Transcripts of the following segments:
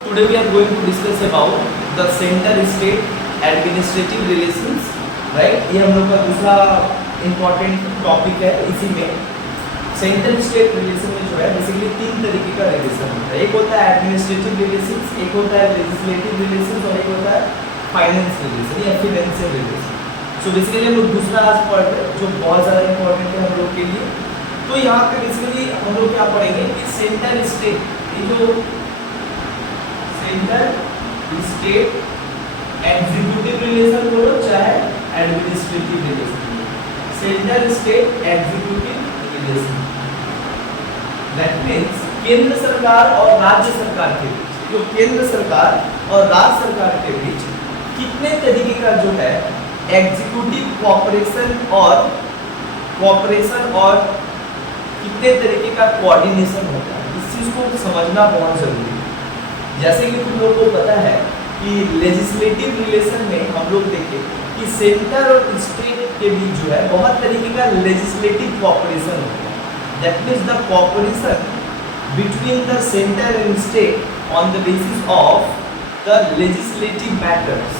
Today we are going to discuss about the center-state administrative relations, right? ये हम लोग का दूसरा important topic है। इसी में सेंटर-स्टेट रिलेशन में जो है बेसिकली तीन तरीके का रिलेशन होता है। एक होता है एडमिनिस्ट्रेटिव रिलेशंस, एक होता है लेजिस्लेटिव रिलेशंस और एक होता है फाइनेंस रिलेशन या फाइनेंशियल रिलेशन। सो बेसिकली हम लोग दूसरा आज पढ़ रहे हैं जो बहुत ज़्यादा इंपॉर्टेंट है हम लोग के लिए। तो यहाँ पे बेसिकली हम लोग क्या पढ़ेंगे कि सेंटर-स्टेट, ये जो सेंटर स्टेट एग्जीक्यूटिव रिलेशन बोलो चाहे administrative relation, centre state executive relation, that means केंद्र सरकार और राज्य सरकार के बीच, जो केंद्र सरकार और राज्य सरकार के बीच कितने तरीके का जो है एग्जीक्यूटिव कोऑपरेशन और कितने तरीके का कोऑर्डिनेशन होता है, इस चीज को समझना बहुत जरूरी है। जैसे कि तुम लोगों को पता है कि लेजिस्लेटिव रिलेशन में हम लोग देखें कि सेंटर और स्टेट के बीच जो है बहुत तरीके का लेजिस्लेटिव कोऑपरेशन होता है। That means the cooperation between the centre and state on the basis of the legislative matters,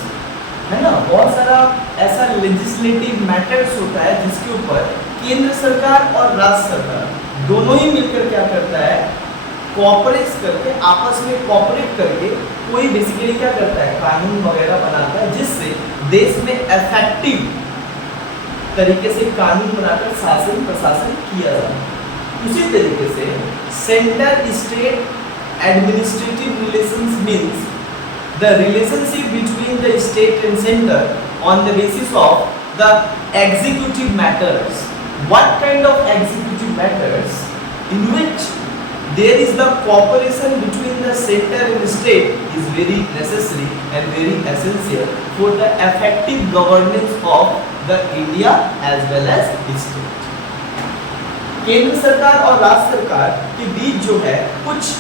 है ना। बहुत सारा ऐसा लेजिस्लेटिव मैटर्स होता है जिसके ऊपर केंद्र सरकार और राज्य सरकार दोनों ही मिलकर क्या करता है, कोऑपरेट करके, आपस में कोऑपरेट करके कोई बेसिकली क्या करता है, कानून वगैरह बनाता है जिससे देश में इफेक्टिव तरीके से कानून बनाकर शासन प्रशासन किया जाता है। उसी तरीके से centre state administrative relations means the relationship between the state and centre on the basis of the executive matters. What kind of executive matters in which there is the cooperation between the center and state is very necessary and very essential for the effective governance of the India as well as state। केंद्र सरकार और राज्य सरकार के बीच जो है कुछ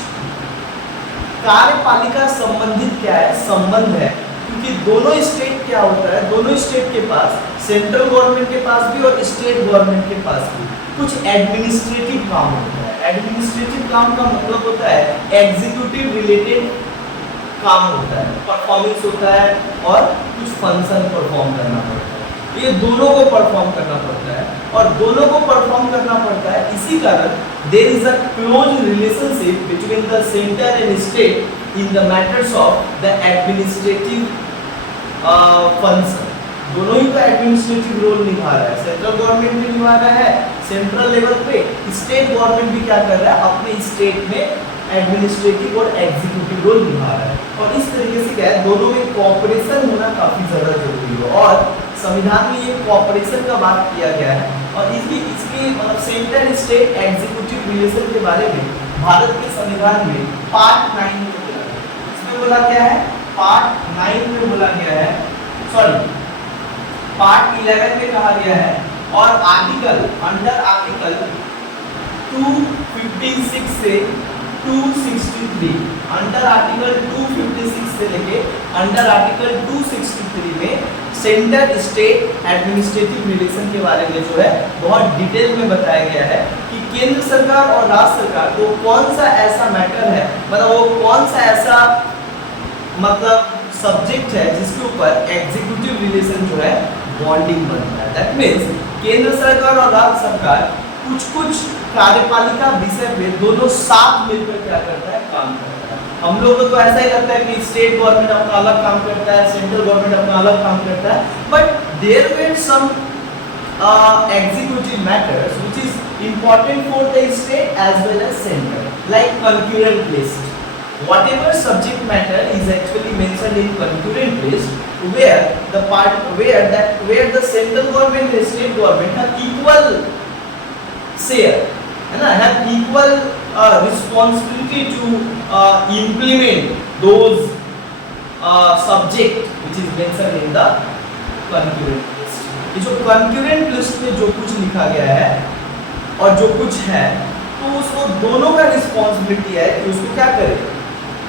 कार्यपालिका संबंधित क्या है, संबंध है, क्योंकि दोनों स्टेट क्या होता है, दोनों स्टेट के पास, सेंट्रल गवर्नमेंट के पास भी और स्टेट गवर्नमेंट के पास भी कुछ एडमिनिस्ट्रेटिव काम होता है। एडमिनिस्ट्रेटिव काम का मतलब होता है एग्जीक्यूटिव रिलेटेड काम होता है, परफॉर्मेंस होता है और कुछ फंक्शन परफॉर्म करना पड़ता है। ये दोनों को परफॉर्म करना पड़ता है और दोनों को परफॉर्म करना पड़ता है। इसी कारण there is a close relationship between the centre and state in the matters of the administrative function. दोनों ही का एडमिनिस्ट्रेटिव रोल निभा रहा है, सेंट्रल गवर्नमेंट भी निभा रहा है सेंट्रल लेवल पे, स्टेट गवर्नमेंट भी क्या कर रहा है, अपने स्टेट में एडमिनिस्ट्रेटिव और एग्जीक्यूटिव रोल निभा रहा है। और इस तरीके से क्या है, दोनों में कोऑपरेशन होना काफी ज्यादा जरूरी है और संविधान में ये कोऑपरेशन का बात किया गया है। और इसके मतलब सेंटर स्टेट एग्जीक्यूटिव रिलेशन के बारे में भारत के संविधान में पार्ट 9 में बोला गया है। इसमें बोला गया है पार्ट 9 में बोला गया है, सॉरी पार्ट 11 में कहा गया है और आर्टिकल अंडर आर्टिकल 256 से 263, अंडर आर्टिकल 256 से लेके अंडर आर्टिकल 263 में सेंटर स्टेट एडमिनिस्ट्रेटिव रिलेशन के बारे में जो है बहुत डिटेल में बताया गया है कि केंद्र सरकार और राज्य सरकार को कौन सा ऐसा मैटर है, मतलब वो कौन सा ऐसा मतलब सब्जेक्ट है जिसके ऊपर एग्जीक्यूटिव रिलेशन जो है बॉन्डिंग बनता है। दैट मीन्स केंद्र सरकार और राज्य सरकार कुछ कार्यपालिका विषय पे दोनों साथ मिलकर क्या करता है, काम करता है। हम लोगों को तो ऐसा ही लगता है कि स्टेट गवर्नमेंट अपना अलग काम करता है, सेंट्रल गवर्नमेंट अपना अलग काम करता है, but there were some executive matters which is important for the state as well as center, like concurrent list. Whatever subject matter is actually mentioned in concurrent list, where the central government and state government have equal share, है ना, have equal responsibility to implement those subject which is mentioned in the concurrent list. ये जो concurrent list में जो कुछ लिखा गया है और जो कुछ है तो उसको दोनों का रिस्पॉन्सिबिलिटी है कि उसको क्या करें,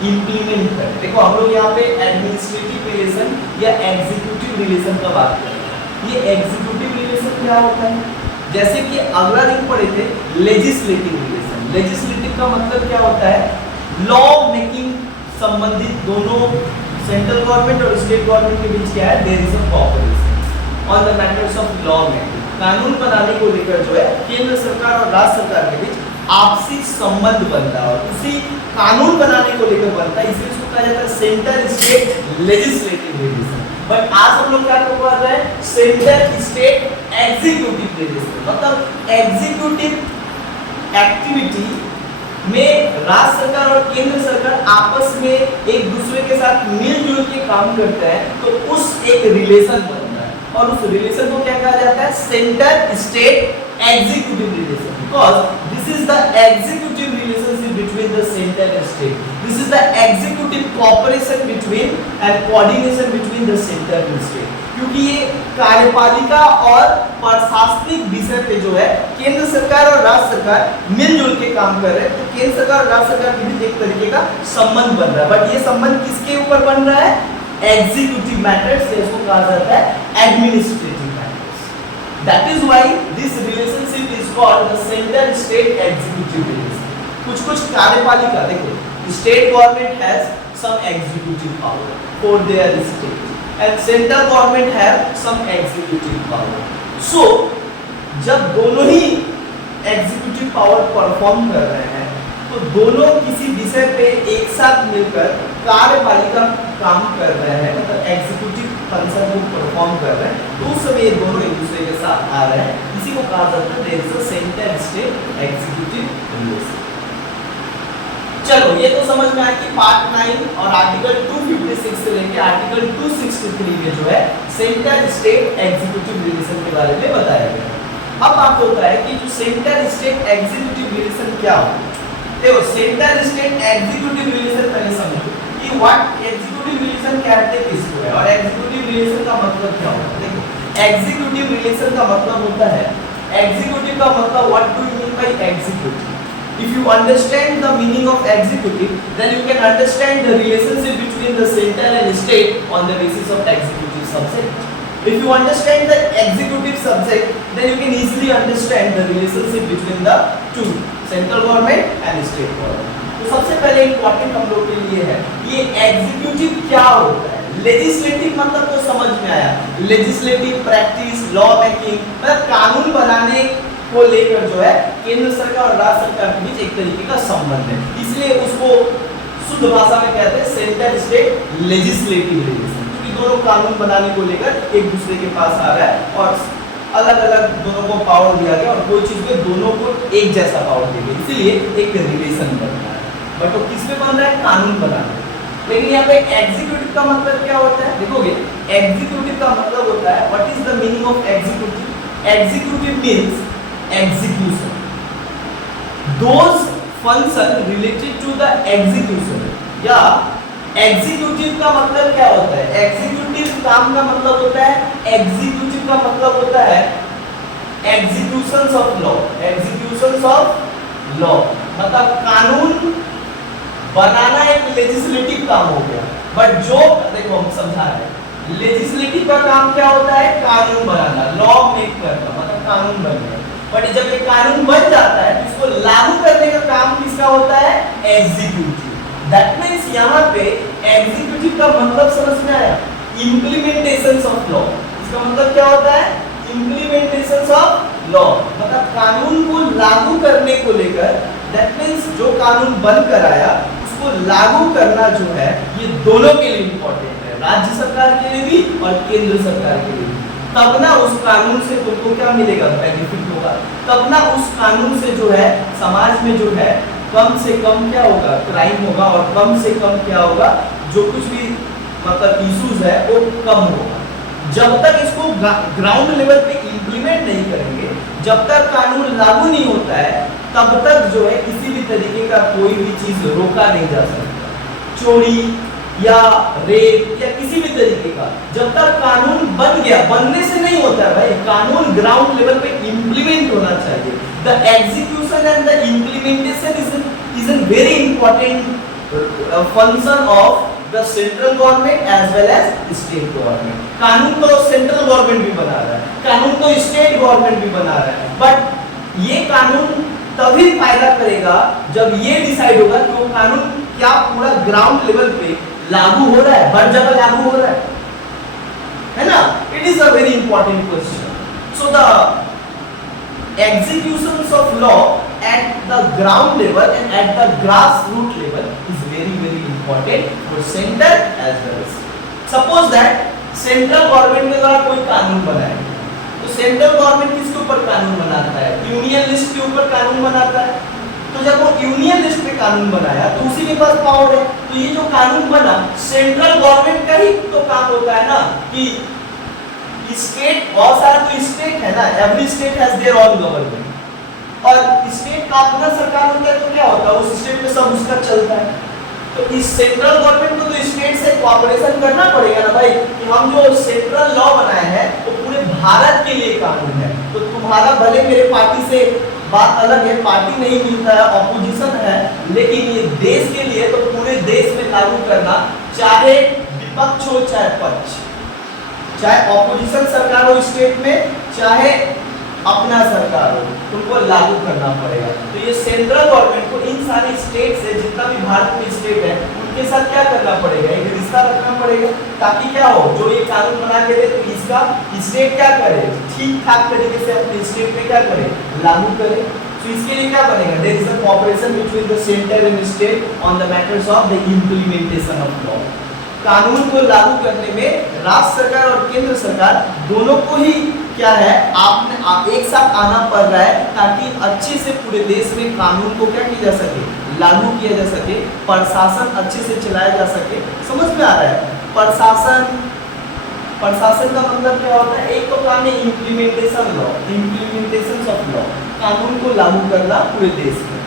इम्प्लीमेंट करें। देखो हम लोग यहाँ पे एडमिनिस्ट्रेटिव रिलेशन या एग्जीक्यूटिव रिलेशन का बात कर रहे हैं। ये एग्जीक्यूटिव रिलेशन क्या होता है, जैसे कि अगला दिन पढ़े थे लेजिस्लेटिव रिलेशन। लेजिस्लेटिव का मतलब क्या होता है, लॉ मेकिंग संबंधित दोनों सेंट्रल गवर्नमेंट और स्टेट गवर्नमेंट के बीच क्या है, there is a cooperation on the matters of law making. कानून बनाने को लेकर जो है केंद्र सरकार और राज्य सरकार के बीच आपसी संबंध बनता है और उसी कानून बनाने को लेकर बनता है, इसलिए इसको कहा जाता है centre state legislative relation. But आज हम लोग क्या कर रहे हैं, सेंटर स्टेट एग्जीक्यूटिव रिलेशन, मतलब एग्जीक्यूटिव एक्टिविटी में राज्य सरकार और केंद्र सरकार आपस में एक दूसरे के साथ मिलजुल के काम करते हैं, तो उस एक रिलेशन बनता है और उस रिलेशन को क्या कहा जाता है, centre state executive relation, because this is the executive relationship between the centre and state, this is the executive cooperation between and coordination between the centre and state. क्योंकि ये कार्यपालिका और प्रशासनिक विषय पे जो है केंद्र सरकार और राज्य सरकार मिलजुल के काम कर रहे हैं, तो केंद्र सरकार और राज्य सरकार के बीच एक तरीके का संबंध बन रहा है। बट ये संबंध किसके ऊपर बन रहा है, एग्जीक्यूटिव मैटर्स, इसको कहा जाता है administrative matters. That is why this relationship is called the centre state executive relation. कुछ कार्यपालिका, देखो state government has some executive power for their state and central government have some executive power. So जब दोनों ही executive power perform कर रहे हैं तो दोनों किसी विषय पे एक साथ मिलकर कार्यपालिका काम कर रहे हैं, मतलब एग्जीक्यूटिव फंक्शन को परफॉर्म कर रहे हैं, तो उस समय ये दोनों एक दूसरे के साथ आ रहे हैं, इसी को कहा जाता है there is a centre state executive relation. चलो ये तो समझ में आया कि पार्ट 9 और आर्टिकल 256 से लेकर आर्टिकल 263 में जो है सेंटर स्टेट एग्जीक्यूटिव रिलेशन के बारे में बताया गया है। अब बात होता है कि जो सेंटर स्टेट एग्जीक्यूटिव रिलेशन क्या होता है। देखो सेंटर स्टेट एग्जीक्यूटिव रिलेशन पहले समझो कि व्हाट एग्जीक्यूटिव रिलेशन कहते किसको है और एग्जीक्यूटिव रिलेशन का मतलब क्या होता है। देखो एग्जीक्यूटिव रिलेशन का मतलब होता है, एग्जीक्यूटिव का मतलब what do you mean by executive. If you understand the meaning of executive, then you can understand the relationship between the center and state on the basis of executive subject. If you understand the executive subject, then you can easily understand the relationship between the two, central government and state government. तो सबसे पहले important हम लोग के लिए है ये executive क्या होता है। लेजिस्लेटिव मतलब तो समझ में आया, लेजिस्लेटिव प्रैक्टिस, लॉ मेकिंग, मतलब कानून बनाने को लेकर जो है केंद्र सरकार और राज्य सरकार के बीच एक तरीके का संबंध है, इसलिए उसको शुद्ध भाषा में कहते हैं सेंटर स्टेट लेजिस्लेटिव रिलेशन, क्योंकि दोनों कानून बनाने को लेकर एक दूसरे के पास आ रहा है और अलग अलग दोनों को पावर दिया गया और कोई चीज में दोनों को एक जैसा पावर दिया गया, इसीलिए एक रिलेशन बन रहा है। बट वो किस पे बन रहा है, कानून बनाने। लेकिन यहाँ पे एग्जीक्यूटिव का मतलब क्या होता है, देखोगे एग्जीक्यूटिव का मतलब होता है what is the meaning of executive. Executive means execution, those function related to the execution, या executive का मतलब क्या होता है, executive काम का मतलब होता है, executive का मतलब होता है executions of law, executions of law, मतलब कानून बनाना एक लेजिस्लेटिव काम हो गया। बट जो देखो हम समझा रहे हैं लेजिस्लेटिव का काम क्या होता है, कानून बनाना, लॉ मेक करना, मतलब कानून बन गया। बट जब ये कानून बन जाता है तो इसको लागू करने का काम किसका होता है, एग्जीक्यूटिव। दैट मींस यहाँ पे एग्जीक्यूटिव का मतलब समझ में आया, इम्प्लीमेंटेशन ऑफ लॉ। इसका मतलब क्या होता है, इम्प्लीमेंटेशन ऑफ लॉ, मतलब कानून को लागू करने को लेकर। दैट मींस जो कानून बनकर आया उसको लागू करना जो है ये दोनों के लिए इंपॉर्टेंट है, राज्य सरकार के लिए भी और केंद्र सरकार के लिए भी। तब ना उस कानून से तुमको क्या मिलेगा, बेनिफिट होगा। तब ना उस कानून से जो है समाज में जो है कम से कम क्या होगा, क्राइम होगा और कम से कम क्या होगा, जो कुछ भी मतलब इश्यूज है वो कम होगा। जब तक इसको ग्राउंड लेवल पे इम्प्लीमेंट नहीं करेंगे, जब तक कानून लागू नहीं होता है, तब तक जो है किसी भी तरीके का कोई भी चीज रोका नहीं जा सकता। चोरी या रेप या किसी भी तरीके का, जब तक कानून बन गया, बनने से नहीं होता है भाई, कानून ग्राउंड लेवल पे इम्प्लीमेंट होना चाहिए। The execution and the implementation is an very important function of the central government as well as state government. कानून तो सेंट्रल गवर्नमेंट भी बना रहा है, कानून तो स्टेट गवर्नमेंट भी बना रहा है, बट ये कानून तभी फायदा करेगा जब ये डिसाइड होगा कि वो कानून क्या पूरा ग्राउंड लेवल पे लागू हो रहा है, हर जगह लागू हो रहा है ना? It is a very important question. So the executions of law at the ground level and at the grassroots level is very important for center as well as. Suppose that central government के द्वारा कोई कानून बनाया, तो central government किसके ऊपर कानून बनाता है? यूनियन लिस्ट के ऊपर कानून बनाता है. तो जब वो यूनियन लिस्ट पे कानून बनाया तो उसी के पास पावर है. तो ये जो कानून बना सेंट्रल गवर्नमेंट का ही तो काम होता है ना कि स्टेट, बहुत सारा तो स्टेट है ना, every state has their own government और स्टेट का अपना सरकार होता है. तो क्या होता है उस स्टेट में सब उसका चलता है. तो इस सेंट्रल गवर्नमेंट को तो स्टेट से कोऑपरेशन करना पड़ेगा ना भाई कि हम जो सेंट्रल लॉ बनाए हैं वो पूरे भारत के लिए कानून है. तो तुम्हारा भले मेरे पार्टी से बात अलग है, पार्टी नहीं मिलता है, ऑपोजिशन है, लेकिन ये देश के लिए तो पूरे देश में लागू करना, चाहे विपक्ष हो चाहे पक्ष, चाहे ऑपोजिशन सरकार हो स्टेट में चाहे अपना सरकार हो, तुमको लागू करना पड़ेगा. तो ये सेंट्रल गवर्नमेंट को इन सारे स्टेट से, जितना भी भारत में स्टेट है उनके साथ क्या करना पड़ेगा, एक रिश्ता रखना पड़ेगा ताकि क्या हो, जो ये कानून बना के दे तो इसका स्टेट क्या करे, ठीक ठाक तरीके से अपने स्टेट में क्या करे, लागू करे. तो इसके लिए क्या बनेगा, there is a cooperation between the centre and state on the matters of the implementation of law. कानून को लागू करने में राज्य सरकार और केंद्र सरकार दोनों को ही क्या है, आपने एक साथ आना पड़ रहा है ताकि अच्छे से पूरे देश में कानून को क्या किया जा सके, लागू किया जा सके, प्रशासन अच्छे से चलाया जा सके. समझ में आ रहा है? प्रशासन का मतलब क्या होता है? एक तो काम है implementation law, implementation of law, कानून को लागू करना पूरे देश में.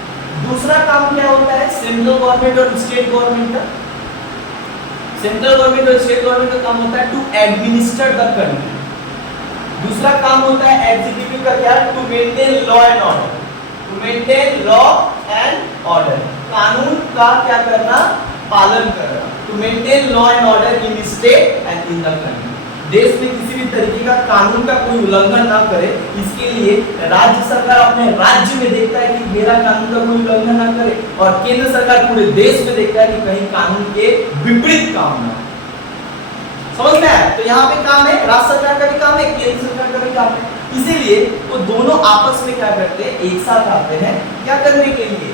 दूसरा काम क्या होता है सेंट्रल गवर्नमेंट और स्टेट गवर्नमेंट का. सेंट्रल गवर्नमेंट और स्टेट गवर्नमेंट का काम होता है टू एडमिनिस्टर द कंट्री. दूसरा काम होता है एग्जीक्यूटिव का क्या, to maintain law and order, to maintain law and order, कानून का क्या करना, पालन करना, to maintain law and order in state and in the country. देश में किसी भी तरीके का कानून का कोई उल्लंघन ना करे, इसके लिए राज्य सरकार अपने राज्य में देखता है कि मेरा कानून का कोई उल्लंघन ना करे और केंद्र सरकार पूरे देश में देखता है कि कहीं कानून के विपरीत काम ना. समझ में आया? तो यहाँ पे काम है, राज्य सरकार का भी काम है, केंद्र सरकार का भी काम है. इसीलिए वो दोनों आपस में क्या करते हैं, एक साथ आते हैं क्या करने के लिए,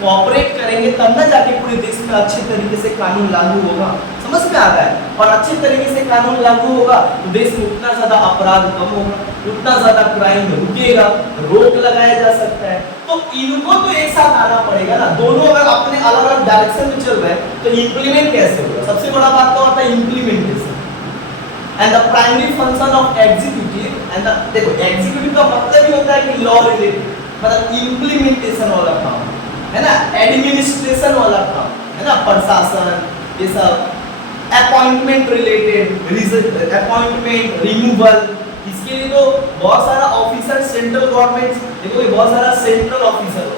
कोऑपरेट करेंगे तब ना जाके पूरे देश में अच्छे तरीके से कानून लागू होगा. समझ में आ रहा है? और अच्छे तरीके से कानून लागू होगा तो देश में उतना ज्यादा अपराध कम होगा, उतना ज्यादा क्राइम रुकेगा, रोक लगाया जा सकता है. तो इनको तो एक साथ आना पड़ेगा ना. दोनों अगर अपने अलग अलग डायरेक्शन में चल रहे हैं तो इम्प्लीमेंट कैसे होगा? सबसे बड़ा बात तो होता है implementation and the primary function of executive and देखो एग्जीक्यूटिव का मतलब ही होता है कि लॉ रिलेटेड, मतलब इम्प्लीमेंटेशन वाला काम है ना, एडमिनिस्ट्रेशन वाला काम है ना, प्रशासन ये सब, अपॉइंटमेंट रिलेटेड, अपॉइंटमेंट रिमूवल, इसके लिए तो बहुत सारा ऑफिसर सेंट्रल गवर्नमेंट, देखो ये बहुत सारा सेंट्रल ऑफिसर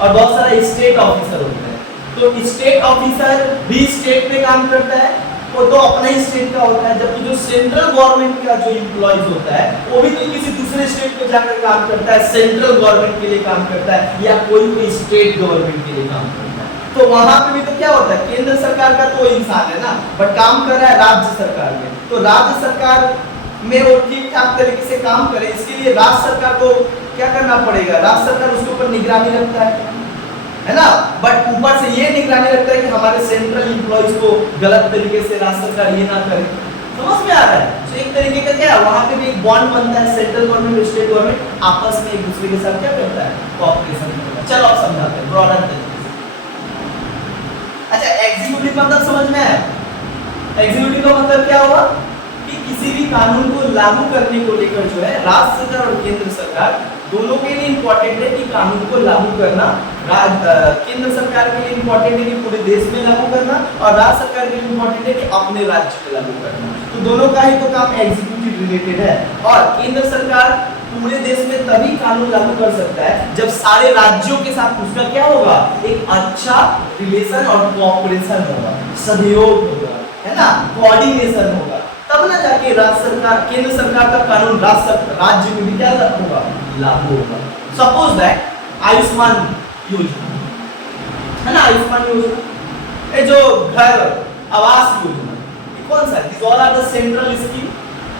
और बहुत सारा स्टेट ऑफिसर होते हैं. तो स्टेट ऑफिसर भी स्टेट में काम करता है, वो तो अपना ही स्टेट का होता है, जबकि जो सेंट्रल गवर्नमेंट का जो एम्प्लॉइज होता है वो भी तो किसी दूसरे स्टेट में जाकर काम करता है, सेंट्रल गवर्नमेंट के लिए काम करता है या कोई स्टेट गवर्नमेंट के लिए काम करता है. तो वहां पे भी तो क्या होता है, केंद्र सरकार का तो इंसान है ना, बट काम कर रहा है राज्य सरकार में. तो राज्य सरकार में वो ठीक ठाक तरीके से काम करे, इसके लिए राज्य सरकार को क्या करना पड़ेगा, राज्य सरकार उसके ऊपर निगरानी रखता है ना, बट ऊपर से ये निगरानी रखता है कि हमारे सेंट्रल एम्प्लॉइज को गलत तरीके से राज्य सरकार ये ना करे. समझ में आ रहा है? तो एक तरीके का क्या है, वहां पे भी एक बॉन्ड बनता है, सेंट्रल गवर्नमेंट और स्टेट गवर्नमेंट आपस में एक दूसरे के साथ क्या करता है, कोऑपरेशन करता है. चलो अब समझाते हैं ब्रॉडर तरीके से. अच्छा एग्जीक्यूटिव मतलब समझ में आया? एग्जीक्यूटिव का मतलब क्या हुआ कि किसी भी कानून को लागू करने को लेकर जो है राज्य सरकार और केंद्र सरकार दोनों के लिए इंपॉर्टेंट है कि कानून को लागू करना. केंद्र सरकार के लिए इंपॉर्टेंट है कि पूरे देश में लागू करना और राज्य सरकार के लिए इंपॉर्टेंट है कि अपने राज्य में लागू करना. तो दोनों का ही तो काम एग्जीक्यूटिव रिलेटेड है. और केंद्र सरकार पूरे देश में तभी कानून लागू कर सकता है जब सारे राज्यों के साथ उसका क्या होगा, एक अच्छा रिलेशन और कोऑपरेशन होगा, सहयोग होगा, है ना, कोऑर्डिनेशन होगा, तब ना जाके राज्य सरकार, केंद्र सरकार का कानून राज्य में भी क्या होगा, लागू होगा. सपोज दैट आयुष्मान योजना, है ना, आयुष्मान योजना, ये जो घर आवास योजना, ये कौन सा है? This all are the central scheme,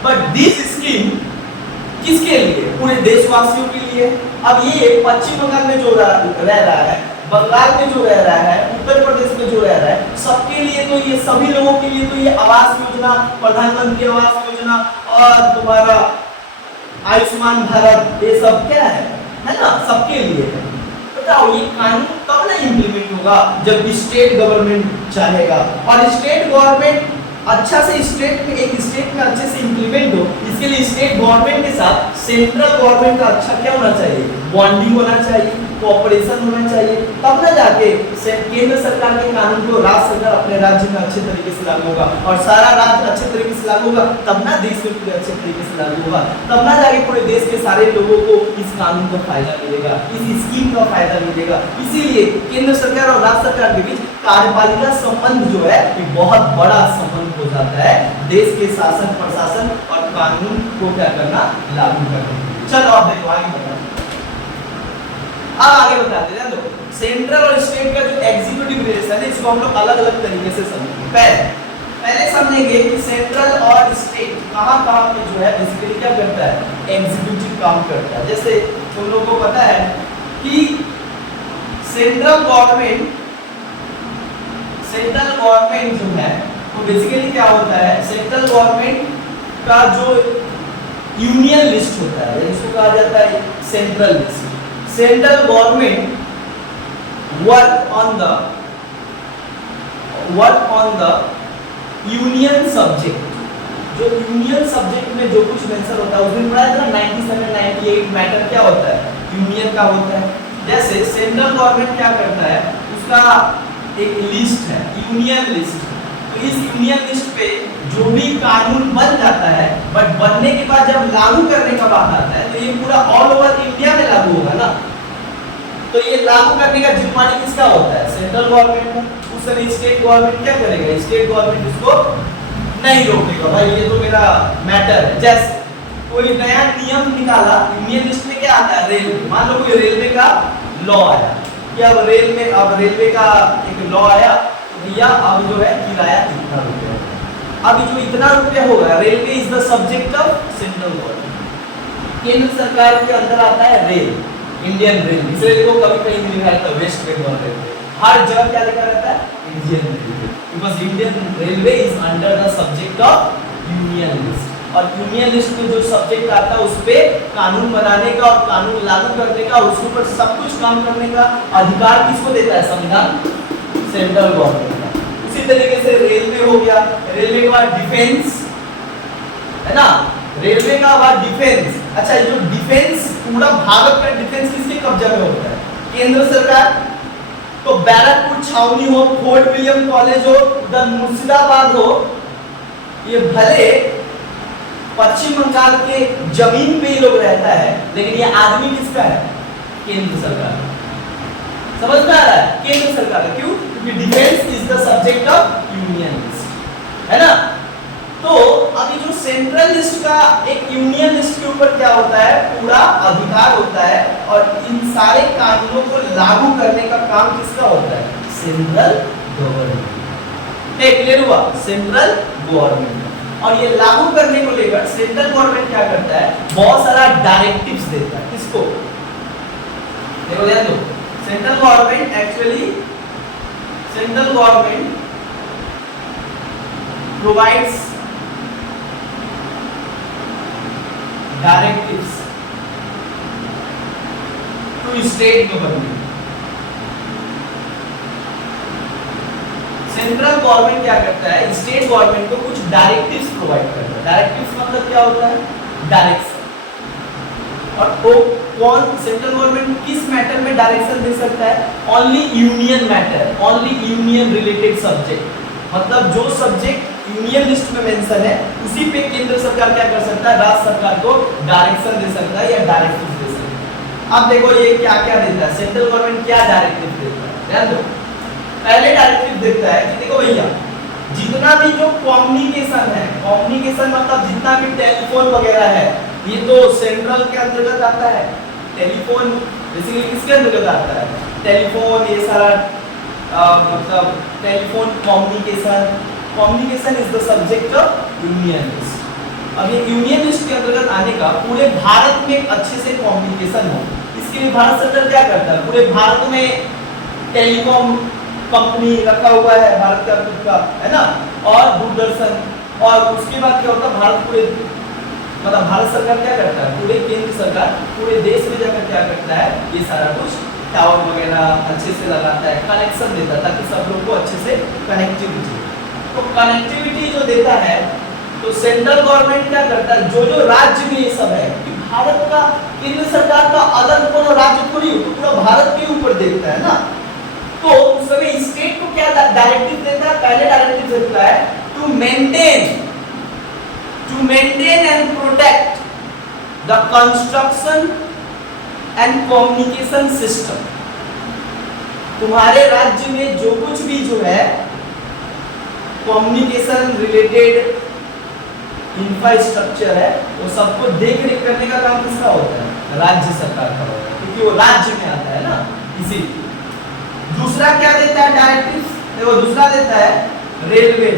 but this scheme किसके लिए? पूरे देशवासियों के लिए। अब ये पश्चिम बंगाल में जो रह रहा है, बंगाल में जो रह रहा है, उत्तर प्रदेश में जो रह रहा है, सबके लिए तो ये, सभी लोगों के लिए तो ये आवास योजना, प्रधानमंत्री आवास योजना और तुम्हारा आयुष्मान भारत, ये सब क्या है ना, सबके लिए है। बताओ ये कानून कब ना इम्प्लीमेंट होगा? जब स्टेट गवर्नमेंट चाहेगा, और स्टेट गवर्नमेंट अच्छा से स्टेट में, एक स्टेट में अच्छे से इम्प्लीमेंट हो, इसके लिए स्टेट गवर्नमेंट के साथ सेंट्रल गवर्नमेंट का अच्छा क्या होना चाहिए? बॉन्डिंग होना चाहिए, कोऑपरेशन होना चाहिए, तब ना जाके केंद्र सरकार के कानून को राज्य सरकार अपने राज्य में अच्छे तरीके से लागू होगा, और सारा राज्य अच्छे तरीके से लागू होगा, तब ना देश में पूरे अच्छे तरीके से लागू होगा, तब ना जाके पूरे देश के सारे लोगों को इस कानून का फायदा मिलेगा, इस स्कीम का फायदा मिलेगा। इसीलिए केंद्र सरकार और राज्य सरकार के बीच कार्यपालिका संबंध जो है, ये बहुत बड़ा संबंध हो जाता है देश के शासन, प्रशासन और कानून को क्या करना, लागू करना। चलो आप देखो आगे बताओ, अब आगे बताते हैं। देखो सेंट्रल और स्टेट का जो एग्जीक्यूटिव रिलेशन है, इसको हम लोग अलग अलग तरीके से समझेंगे। पहले समझेंगे कि सेंट्रल और स्टेट कहां-कहां पे जो है बेसिकली क्या करता है, एग्जीक्यूटिव काम करता है। जैसे तुम लोगों को पता है कि सेंट्रल गवर्नमेंट जो है वो बेसिकली क्या होता है, सेंट्रल गवर्नमेंट का जो यूनियन लिस्ट होता है, इसको कहा जाता है central list. Central government work on the union subject, जो यूनियन सब्जेक्ट में जो कुछ मेंशन होता है, उस दिन पढ़ाया था 97 98 मैटर क्या होता है, यूनियन का होता है। जैसे सेंट्रल गवर्नमेंट क्या करता है, उसका एक लिस्ट है, यूनियन लिस्ट। तो इस यूनियन लिस्ट पे जो भी कानून बन जाता है, बट बनने के बाद जब लागू करने का बात आता है, तो ये पूरा ऑल ओवर इंडिया में लागू होगा ना, तो ये लागू करने का जिम्मेदारी किसका होता है, सेंट्रल गवर्नमेंट का। उस समय स्टेट गवर्नमेंट क्या करेगा, स्टेट गवर्नमेंट इसको नहीं रोकेगा, भाई ये तो मेरा मैटर है। जैसे कोई नया नियम निकाला, यूनियन लिस्ट में क्या आता है, रेलवे, मान लो कोई रेलवे का लॉ आया कि अब रेलवे का एक लॉ आया, भैया अब जो है किराया इतना रुपया, अब जो इतना रुपया होगा, railway is the subject of central government. केंद्र सरकार के अंदर आता है रेल, इंडियन रेल, इसलिए देखो कभी कहीं नहीं लिखा रहता वेस्ट बंगाल रेलवे, हर जगह क्या लिखा रहता है, Indian railway, because Indian railway is under the subject of union list. और यूनियन लिस्ट में जो सब्जेक्ट आता है उस पे कानून बनाने का और कानून लागू करने का, उसके ऊपर सब कुछ काम करने का अधिकार किसको देता है, संविधान, सेंट्रल गवर्नमेंट का। उसी तरीके से रेलवे हो गया, रेलवे के बाद डिफेंस है ना, रेलवे का बाद डिफेंस। अच्छा, ये जो डिफेंस, पूरा भारत का डिफेंस किसके कब्जा में होता है, केंद्र सरकार। तो बैरकपुर छावनी हो, फोर्ट विलियम कॉलेज हो, उधर मुर्शिदाबाद हो, ये भले पश्चिम बंगाल के जमीन पे ही लोग रहता है, लेकिन ये आदमी किसका है, केंद्र सरकार। समझ में आ रहा है, केंद्र सरकार। क्यों? क्योंकि defence is the subject of union list, है ना। तो अभी जो सेंट्रल लिस्ट का एक यूनियन लिस्ट के ऊपर क्या होता है, पूरा अधिकार होता है, और इन सारे कानूनों को लागू करने का काम किसका होता है, सेंट्रल गवर्नमेंट। क्लियर हुआ, सेंट्रल गवर्नमेंट। और ये लागू करने को लेकर सेंट्रल गवर्नमेंट क्या करता है, बहुत सारा डायरेक्टिव्स देता है। किसको? देखो ध्यान दो, central government provides directives to state government। Central government क्या करता है, स्टेट गवर्नमेंट को कुछ डायरेक्टिव्स प्रोवाइड करता है। डायरेक्टिव्स मतलब क्या होता है, डायरेक्शन। और वो कौन, सेंट्रल गवर्नमेंट किस मैटर में डायरेक्शन दे सकता है, only union matter, only union related subject. मतलब जो सब्जेक्ट यूनियन लिस्ट में मेंशन है, उसी पे केंद्र सरकार क्या कर सकता है, राज्य सरकार को डायरेक्शन दे सकता है या डायरेक्टिव दे सकता है। अब देखो ये क्या क्या देता है, सेंट्रल गवर्नमेंट क्या डायरेक्टिव देता है, ध्यान दो। पहले डायरेक्टिव देता है कि देखो भैया, जितना भी जो कम्युनिकेशन है, कम्युनिकेशन मतलब जितना भी टेलीफोन वगैरह है, ये तो सेंट्रल के अंतर्गत आता है। टेलीफोन बेसिकली किसके अंतर्गत आता है, टेलीफोन, ये सारा मतलब telephone communication is the subject of union list. अब ये यूनियन लिस्ट के अंतर्गत आने का पूरे भारत में अच्छे से कम्युनिकेशन हो, इसके लिए भारत सरकार क्या करता है, पूरे भारत में टेलीकॉम कंपनी रखा हुआ है भारत का खुद का, है ना, और दूरदर्शन, और उसके बाद क्या होता है भारत पूरे मतलब भारत सरकार क्या करता है, पूरे केंद्र सरकार पूरे देश में जाकर क्या करता है, ये सारा कुछ टावर वगैरह अच्छे से लगाता है, कनेक्शन देता है ताकि सब लोग को अच्छे से कनेक्टिविटी। तो कनेक्टिविटी जो देता है तो सेंट्रल गवर्नमेंट क्या करता है, जो जो राज्य में ये सब है, कि भारत का केंद्र सरकार का अलग कोनो राज्य थोड़ी हो, तो पूरा भारत के ऊपर देखता है ना, तो उस समय स्टेट को क्या डायरेक्टिव देता है, पहले डायरेक्टिव देता है to maintain and protect the construction and communication system. तुम्हारे राज्य में जो कुछ भी जो है कम्युनिकेशन रिलेटेड इंफ्रास्ट्रक्चर है, वो सबको देख रेख करने का काम किसका होता है, राज्य सरकार का होता है, क्योंकि वो राज्य में आता है ना, इसी। दूसरा क्या देता है डायरेक्टिव, देखो दूसरा देता है रेलवे।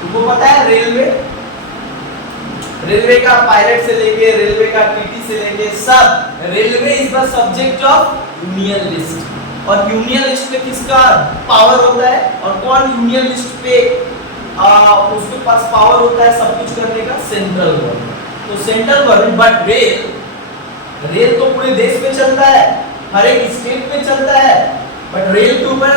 तुमको पता है रेलवे का पायलट से लेके रेलवे का टीटी से लेके सब, railway is the subject of union list. और यूनियन लिस्ट पे किसका पावर होता है, और कौन यूनियन लिस्ट पे उसके पास पावर होता है सब कुछ करने का, सेंट्रल गवर्नमेंट। तो सेंट्रल गवर्नमेंट, बट रेल तो पूरे देश में चलता है, हर एक स्टेट में चलता है, बट रेल के ऊपर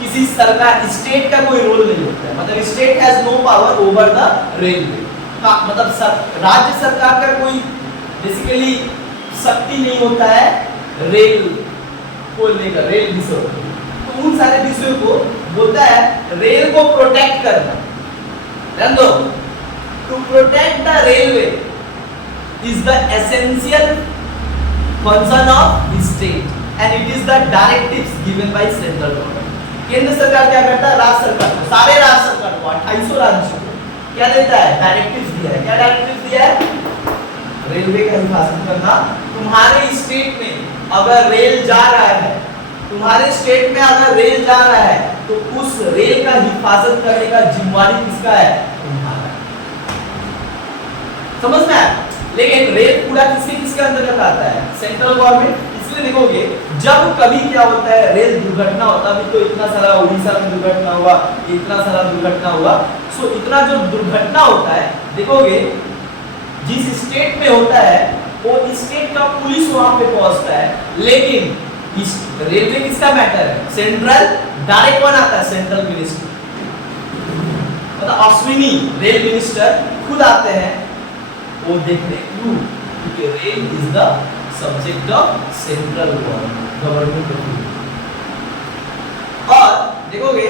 किसी सरकार स्टेट का कोई रोल नहीं होता है, मतलब state has no power over the railway का, मतलब राज्य सरकार का कोई बेसिकली शक्ति नहीं होता है रेल को लेकर, रेल विषय। तो उन सारे विषयों को बोलता है रेल को प्रोटेक्ट करना। ध्यान दो, to protect the railway is the essential function of state and it is the directives given by central government. केंद्र सरकार क्या करता है, राज्य सरकार को, सारे राज्य सरकार को, 2800 राज्यों को क्या देता है, डायरेक्टिव्स दिया है। क्या डायरेक्टिव्स दिया है, रेलवे का हिफाजत करना। तुम्हारे स्टेट में अगर रेल जा रहा है, तुम्हारे स्टेट में अगर रेल जा रहा है, तो उस रेल का हिफाजत करने का जिम्मेवारी किसका है, तुम्हारा। समझ में आया? लेकिन रेल पूरा किसके अंतर्गत आता है, सेंट्रल गवर्नमेंट। इसलिए देखोगे जब कभी क्या होता है, रेल दुर्घटना होता है, तो इतना सारा उड़ीसा में दुर्घटना हुआ, इतना सारा दुर्घटना हुआ, सो इतना जो दुर्घटना होता है, देखोगे जिस स्टेट में होता है वो स्टेट का पुलिस वहां पे पहुंचता है, लेकिन इस रेलवे किसका मैटर है, सेंट्रल। डायरेक्ट कौन आता है, सेंट्रल मिनिस्टर, मतलब अश्विनी रेल मिनिस्टर खुद आते हैं वो देखने, क्यों, क्योंकि rail is the subject of central government. और देखोगे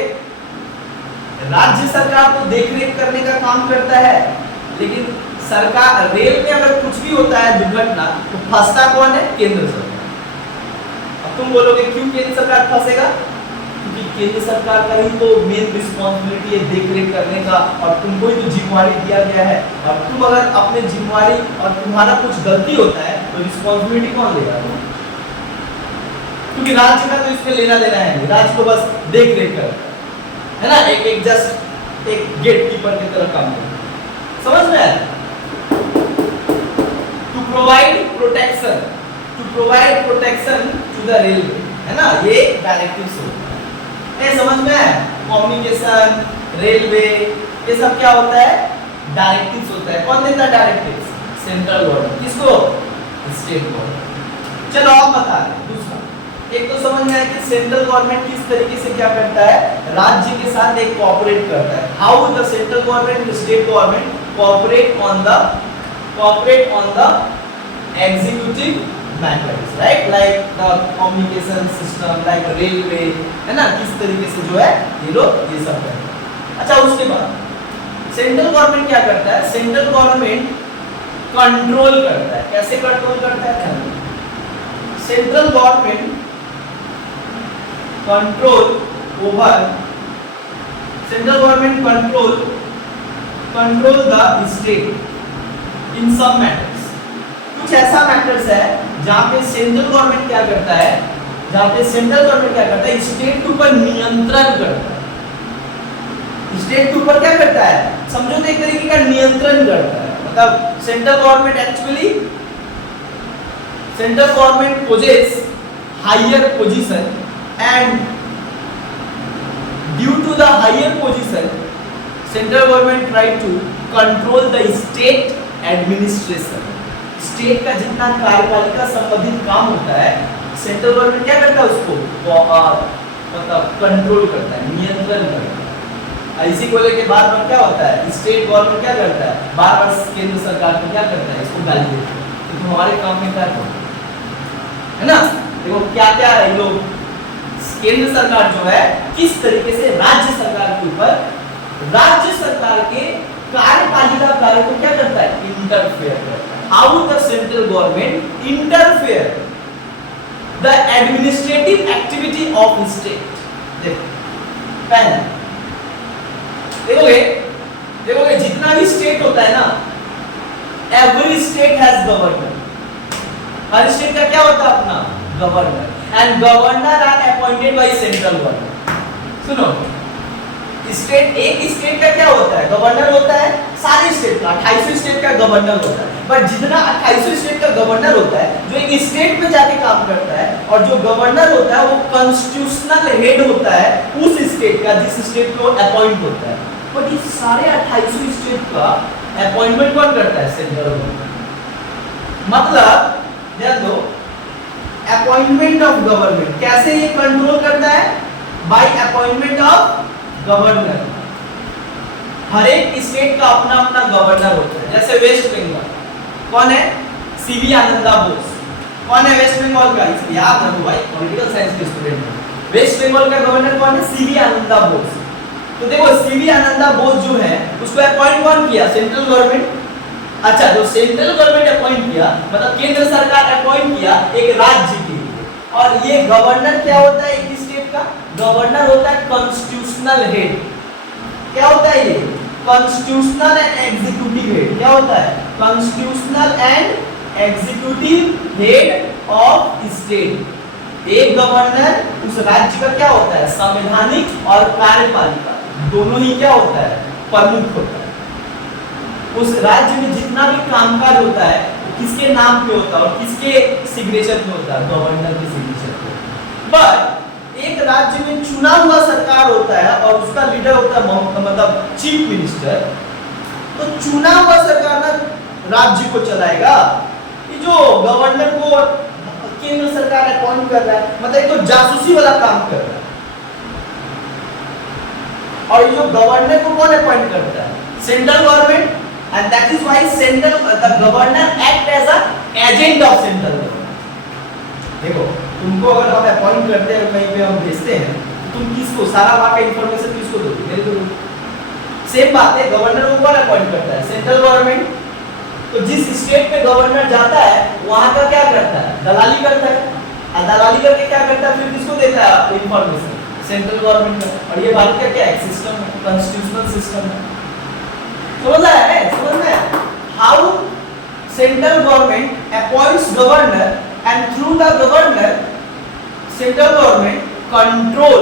राज्य सरकार तो देखरेख करने का काम करता है, लेकिन सरकार रेल में अगर कुछ भी होता है दुर्घटना, तो फंसता कौन है, केंद्र सरकार। अब तुम बोलोगे क्यों केंद्र सरकार फंसेगा, क्योंकि केंद्र सरकार का ही तो मेन रिस्पांसिबिलिटी है देखरेख करने का, और तुमको ही तो जिम्मेवारी दिया गया है। और तुम अगर अपने जिम्मेवारी और तुम्हारा कुछ गलती होता है तो रिस्पांसिबिलिटी कौन लेगा, क्योंकि राज्य का तो इसमें लेना देना है, राज्य को बस देख रेख कर, है ना, एक जस्ट एक गेट कीपर की तरह काम करना। समझ में आया? To provide protection to the railway, है ना, ये डायरेक्टिव्स होता है। समझ में आया? कम्युनिकेशन, रेलवे, ये सब क्या होता है, डायरेक्टिव्स होता है। कौन देता है डायरेक्टिव्स, सेंट्रल गवर्नमेंट। किसको, स्टेट गवर्नमेंट। चलो आप बता रहे दूसरा, एक तो समझ में आया कि सेंट्रल गवर्नमेंट किस तरीके से क्या करता है, राज्य के साथ एक कोऑपरेट करता है। How the central government and state government cooperate on the executive matters, right, like the communication system, like railway, है ना, किस तरीके से जो है ये लोग ये सब करते हैं। अच्छा, उसके बाद सेंट्रल गवर्नमेंट क्या करता है, सेंट्रल गवर्नमेंट कंट्रोल करता है। कैसे कंट्रोल करता है, central government control the state in some matters. कुछ ऐसा मैटर्स है जहां पे सेंट्रल गवर्नमेंट क्या करता है, जहां पे सेंट्रल गवर्नमेंट क्या करता है, स्टेट के ऊपर नियंत्रण करता है। स्टेट के ऊपर क्या करता है, समझो तो एक तरीके का नियंत्रण करता है। मतलब central government possess higher position and due to the higher position central government try to control the state administration. State का जितना कार्यपालिका संबंधित काम होता है, सेंट्रल गवर्नमेंट क्या करता है, उसको मतलब कंट्रोल करता है, नियंत्रण करता है। इसी को लेके बार बार क्या होता है, स्टेट गवर्नमेंट क्या करता है, बार बार केंद्र सरकार को क्या करता है, इसको गाली देता है तो हमारे काम में क्या करता है ना। देखो क्या क्या है, लोग केंद्र सरकार जो है किस तरीके से राज्य सरकार के ऊपर, राज्य सरकार के कार्यपालिका कार्य को क्या करता है, इंटरफेयर करता है। How the central government interfere the administrative activity of state. देखो पहला देखोगे जितना भी स्टेट होता है ना, एवरी स्टेट हैज गवर्नर। हर स्टेट का क्या होता है, अपना governor, and governor are appointed by central government. सुनो, स्टेट, एक स्टेट का क्या होता है, गवर्नर होता है। सारे स्टेट का 28 स्टेट का गवर्नर होता है, बट जितना 28 स्टेट का गवर्नर होता है, जो एक स्टेट में जाके काम करता है, और जो गवर्नर होता है वो कॉन्स्टिट्यूशनल हेड होता है उस स्टेट का, जिस स्टेट को अपॉइंट होता है। बट ये सारे 28 स्टेट का अपॉइंटमेंट कौन करता है, सेंट्रल गवर्नमेंट। मतलब ध्यान दो, अपॉइंटमेंट ऑफ गवर्नमेंट कैसे ये कंट्रोल करता है, बाय अपॉइंटमेंट ऑफ गवर्नर। हर एक स्टेट का अपना अपना गवर्नर होता है। जैसे वेस्ट बंगाल कौन है, सीवी आनंदा बोस। कौन है वेस्ट बंगाल का, याद रखो भाई, पॉलिटिकल साइंस के स्टूडेंट हैं। वेस्ट बंगाल का गवर्नर कौन है, सीवी आनंदा बोस। तो देखो सीवी आनंदा बोस जो है उसको अपॉइंट कौन किया, सेंट्रल गवर्नमेंट। अच्छा, जो सेंट्रल गवर्नमेंट अपॉइंट किया, मतलब केंद्र सरकार अपॉइंट किया एक राज्य के लिए, और ये गवर्नर क्या होता है, एक स्टेट का गवर्नर होता है कॉन्स्टिट्यूशनल हेड। क्या होता है ये, कॉन्स्टिट्यूशनल एंड एग्जीक्यूटिव हेड। क्या होता है, constitutional and executive head of state. एक गवर्नर उस राज्य का क्या होता है, संवैधानिक और कार्यपालिका दोनों ही क्या होता है, प्रमुख होता है। उस राज्य में जितना भी कामकाज होता है वो किसके नाम पे होता है और किसके सिग्नेचर पे होता है, गवर्नर के सिग्नेचर पे। बट एक राज्य में चुना हुआ सरकार होता है और उसका लीडर होता है मतलब चीफ मिनिस्टर। तो चुना हुआ सरकार ना राज्य को चलाएगा। ये जो गवर्नर को केंद्र सरकार अपॉइंट कर रहा है, मतलब एक तो जासूसी वाला काम कर रहा है। और ये जो गवर्नर को कौन अपॉइंट करता है, central government, and that is why the governor act as a agent of central government। देखो तुमको अगर हम अपॉइंट करते हैं, कहीं पे हम भेजते हैं, तो तुम किसको, सारा वहां का इंफॉर्मेशन किसको दोगे, मेरे को दोगे। सेम बात है, गवर्नर को कौन अपॉइंट करता है, सेंट्रल गवर्नमेंट। तो जिस स्टेट पे गवर्नर जाता है वहां का क्या करता है, दलाली करता है, और दलाली करके क्या करता है, फिर किसको देता है इंफॉर्मेशन, सेंट्रल गवर्नमेंट का। और ये भारत का क्या है, सिस्टम है, कॉन्स्टिट्यूशनल सिस्टम है। समझ आया है, समझ में how central government appoints governor and through the governor central government control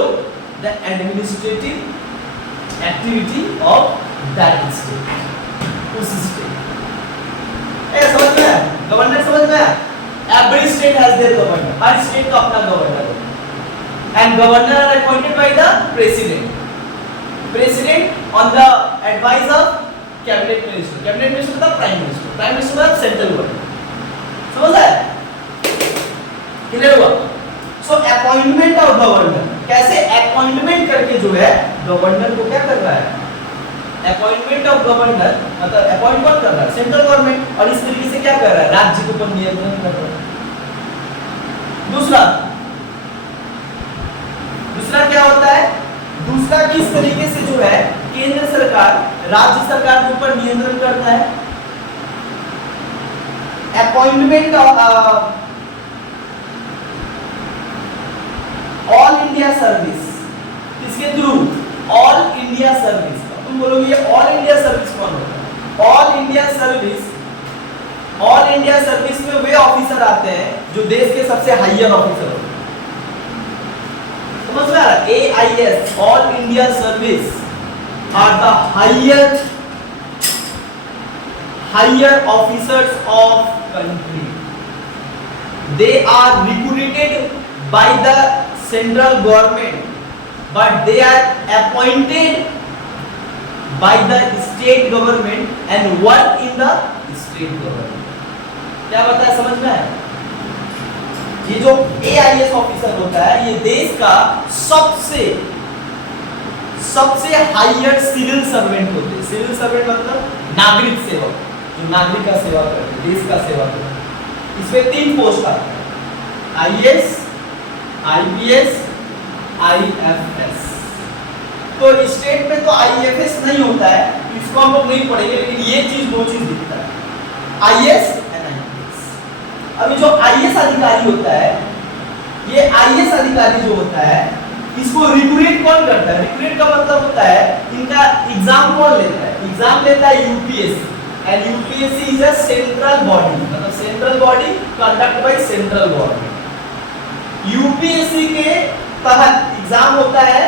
the administrative activity of that state, उस स्टेट। समझ में, गवर्नर समझ में, every state has their governor, हर स्टेट का अपना गवर्नर है, and governor are appointed by the president. President on the advice of cabinet minister, cabinet minister मतलब प्राइम मिनिस्टर, प्राइम मिनिस्टर मतलब सेंट्रल गवर्नमेंट। समझ आया, क्लियर हुआ। सो अपॉइंटमेंट ऑफ गवर्नर, कैसे अपॉइंटमेंट करके जो है गवर्नर को क्या कर रहा है, अपॉइंटमेंट ऑफ गवर्नर मतलब अपॉइंट कौन कर रहा है, सेंट्रल गवर्नमेंट, और इस तरीके से क्या कर रहा है, राज्य के ऊपर नियंत्रण कर रहा है। दूसरा क्या होता है, दूसरा किस तरीके से जो है केंद्र सरकार राज्य सरकार के ऊपर नियंत्रण करता है, appointment of all India service, किसके थ्रू, ऑल इंडिया सर्विस। तुम बोलोगे ये ऑल इंडिया सर्विस कौन होता है, all India service, all India service में वे ऑफिसर आते हैं जो देश के सबसे हाईयर ऑफिसर होते हैं। समझ में आ रहा है? AIS all India service are the higher officers of country. They are recruited by the central government, but they are appointed by the state government and work in the state government. क्या बताया, समझ में आया? ये जो AIS officer होता है ये देश का सबसे हायर सिविल सर्वेंट होते हैं. सिविल सर्वेंट मतलब नागरिक सेवक, जो नागरिक का सेवा करते हैं, देश का सेवा करते हैं. इसमें 3 पोस्ट आते हैं, IAS, IPS, IFS. तो स्टेट में तो IFS नहीं होता है, इसको हम लोग नहीं पढ़ेंगे, लेकिन ये चीज 2 चीज दिखता है, IAS एंड IPS. अभी जो IAS अधिकारी होता है, ये IAS अधिकारी जो होता है इसको रिक्रूट कौन करता है? रिक्रूट का मतलब होता है इनका एग्जाम कौन लेता है? एग्जाम लेता है UPSC. And UPSC is a central body, मतलब central body conducted by central government. UPSC के तहत एग्जाम होता है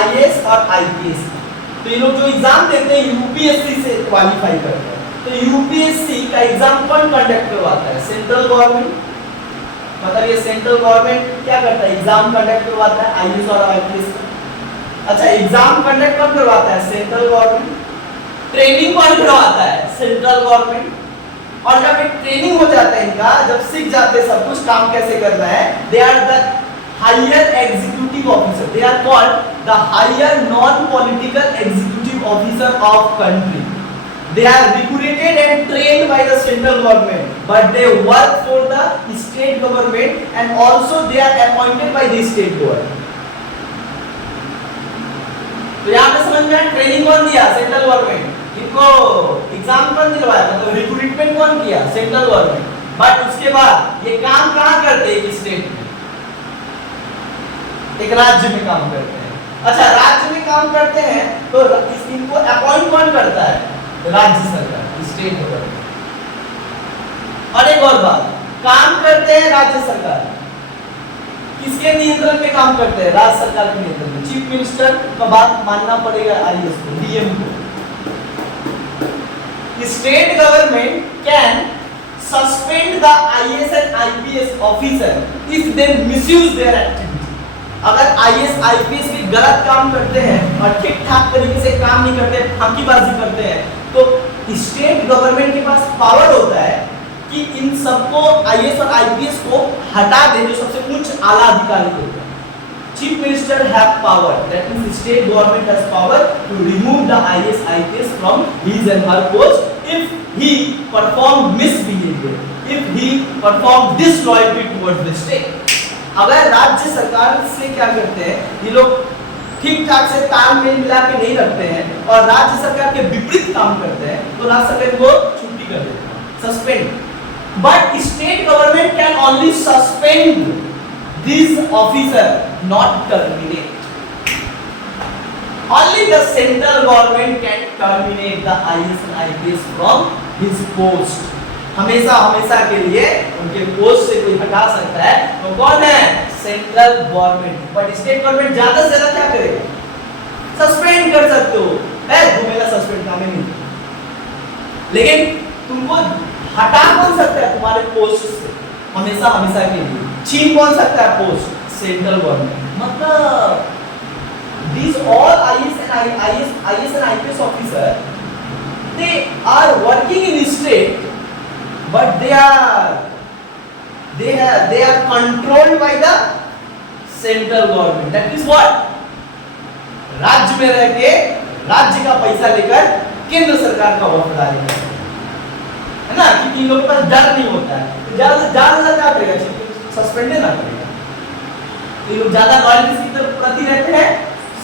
IAS और IPS. तो ये लोग जो एग्जाम देते हैं UPSC से क्वालिफाई करते हैं. तो UPSC का एग्जाम कौन कंडक्ट करवाता है? Central government. मतलब ये सेंट्रल गवर्नमेंट क्या करता है? एग्जाम कंडक्ट करवाता है IAS और IPS का. अच्छा, एग्जाम कंडक्ट कौन करवाता है? Central government. ट्रेनिंग कौन करवाता है? Central government. और जब एक ट्रेनिंग हो जाता है इनका, जब सीख जाते हैं सब कुछ काम कैसे करना है, they are the higher executive officer. They are called the higher non political executive officer of country. They are recruited and trained by the central government, but they work for the state government and also they are appointed by the state government. तो यहाँ पे समझ में training कौन दिया? Central government. इनको exam कौन दिलवाया? मतलब रिक्रूटमेंट कौन किया? Central government. बट उसके बाद ये काम कहाँ करते हैं? एक स्टेट में, एक राज्य में काम करते हैं. अच्छा, राज्य में काम करते हैं तो इनको अपॉइंट कौन करता है? राज्य सरकार, स्टेट गवर्नमेंट. और एक और बात, काम करते हैं राज्य सरकार, किसके नियंत्रण में काम करते हैं? राज्य सरकार के नियंत्रण में. चीफ मिनिस्टर का बात मानना पड़ेगा IAS को, DM को. State government can suspend the IAS and IPS officer if they misuse there activity. अगर IAS IPS भी गलत काम करते हैं और ठीक ठाक तरीके से काम नहीं करते, फांकीबाजी करते हैं, तो स्टेट गवर्नमेंट के पास पावर होता है कि इन सबको IAS और IPS को हटा दे, जो सबसे उच्च आला अधिकारी होते हैं. Chief minister have power, that means state government has power to remove the IAS IPS from his and her post if he perform misbehaviour, if he perform disloyalty towards the state. अगर राज्य सरकार से क्या करते हैं, ये लोग ठीक ठाक से तालमेल मिला के नहीं रखते हैं और राज्य सरकार के विपरीत काम करते हैं, तो राज्य सरकार को छुट्टी कर देते हैं, suspend. But state government can only suspend this officer, not terminate. Only the central government can terminate the IAS and IPS from his post. हमेशा के लिए उनके पोस्ट से कोई हटा सकता है तो कौन है? Central government. But state government ज्यादा से ज्यादा क्या करेगा? सस्पेंड कर सकते हो, तुम्हें सस्पेंड करना नहीं, लेकिन तुमको हटा कौन सकता है तुम्हारे पोस्ट से? हमेशा के लिए छीन कौन सकता है पोस्ट? Central government. मतलब these all IAS and IPS officer, they are working in state, but they are controlled by the central government. That is what? राज्य में रह के राज्य का पैसा लेकर केंद्र सरकार का वफादारी करते हैं, है ना? क्योंकि इन लोगों के पास डर नहीं होता है. ज्यादा क्या करेगा? सस्पेंड ना करेगा. तो ये लोग ज्यादा लॉयल्टी की तरफ प्रति रहते हैं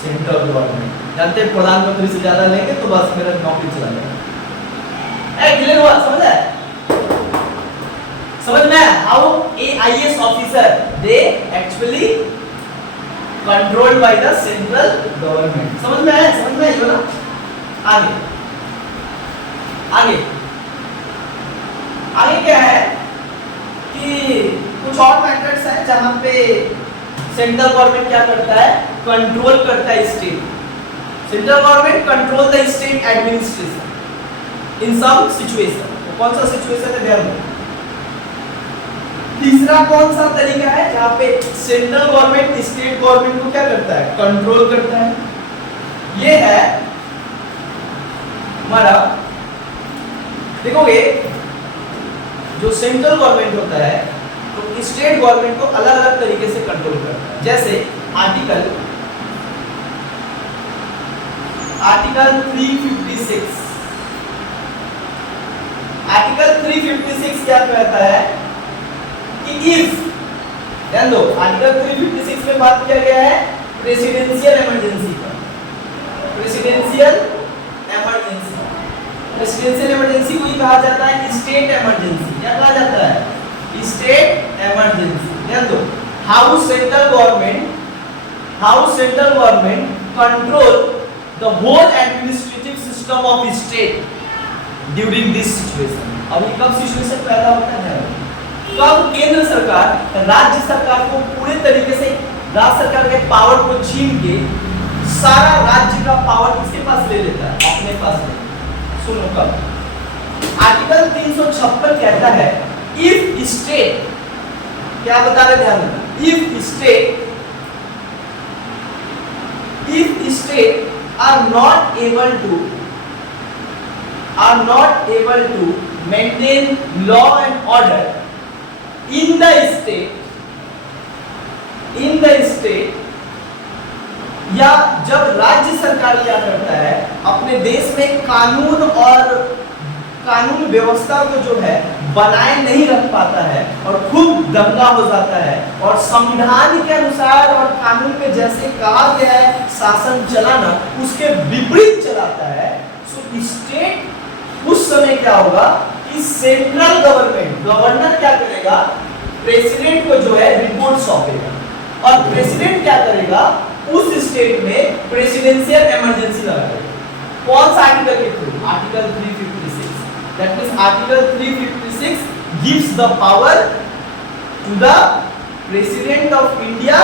सेंट्रल गवर्नमेंट. जानते हैं प्रधानमंत्री से ज्यादा लेंगे तो बस मेरा नौकरी चला जाएगा. क्लियर हुआ? समझ में? How IAS officer they actually controlled by the central government. समझ में आया ना? आगे क्या है कि कुछ और मैटर्स हैं जहां पे सेंट्रल गवर्नमेंट क्या करता है, कंट्रोल करता है state. Central government control the state administration in some situation. तो कौन सा सिचुएशन है, ध्यान दो। तीसरा कौन सा तरीका है जहां पे सेंट्रल गवर्नमेंट स्टेट गवर्नमेंट को क्या करता है, कंट्रोल करता है। ये है हमारा, देखोगे जो सेंट्रल गवर्नमेंट होता है तो स्टेट गवर्नमेंट को अलग अलग तरीके से कंट्रोल करता है। जैसे आर्टिकल 356, आर्टिकल 356 क्या कहता है कि इफ, ध्यान दो, आर्टिकल 356 में बात किया गया है प्रेसिडेंशियल इमरजेंसी का। प्रेसिडेंशियल इमरजेंसी, प्रेसिडेंशियल इमरजेंसी को ही कहा जाता है स्टेट इमरजेंसी। क्या कहा जाता है, स्टेट इमरजेंसी। ध्यान दो, how central government control the whole administrative system of state during this situation. अब ये कब सिचुएशन पैदा होता है, कब केंद्र सरकार राज्य सरकार को पूरे तरीके से राज्य सरकार के पावर को छीन के सारा राज्य का पावर किसके पास ले लेता है, अपने पास ले। सुनो कब, आर्टिकल 356 कहता है इफ स्टेट, क्या बता रहे, ध्यान देना, if state are not able to maintain law and order in the state, या जब राज्य सरकार क्या करता है अपने देश में कानून व्यवस्था को जो है बनाए नहीं रख पाता है और खूब दंगा हो जाता है और संविधान के अनुसार और कानून में जैसे कहा गया है शासन चलाना उसके विपरीत चलाता है, तो स्टेट उस समय क्या होगा कि सेंट्रल गवर्नर क्या करेगा, प्रेसिडेंट को जो है रिपोर्ट सौंपेगा और प्रेसिडेंट क्या करेगा, उस स्टेट में प्रेसिडेंशियल इमरजेंसी लगाएगा। कौन सा आर्टिकल के through, article 356। That means Article 356 gives the power to the President of India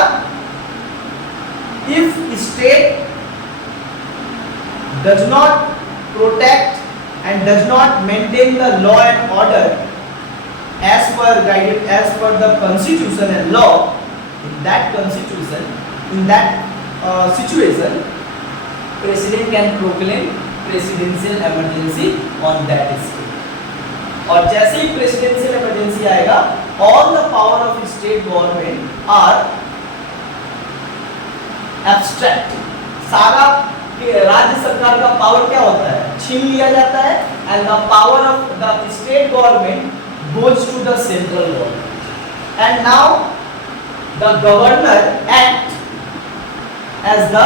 if state does not protect and does not maintain the law and order as per the constitution and law. In that situation, President can proclaim presidential emergency on that state. और जैसे ही presidential emergency आएगा, all the power of state government are abstract, सारा राज्य सरकार का power क्या होता है, छीन लिया जाता है, and the power of the state government goes to the central government and now the governor act as the,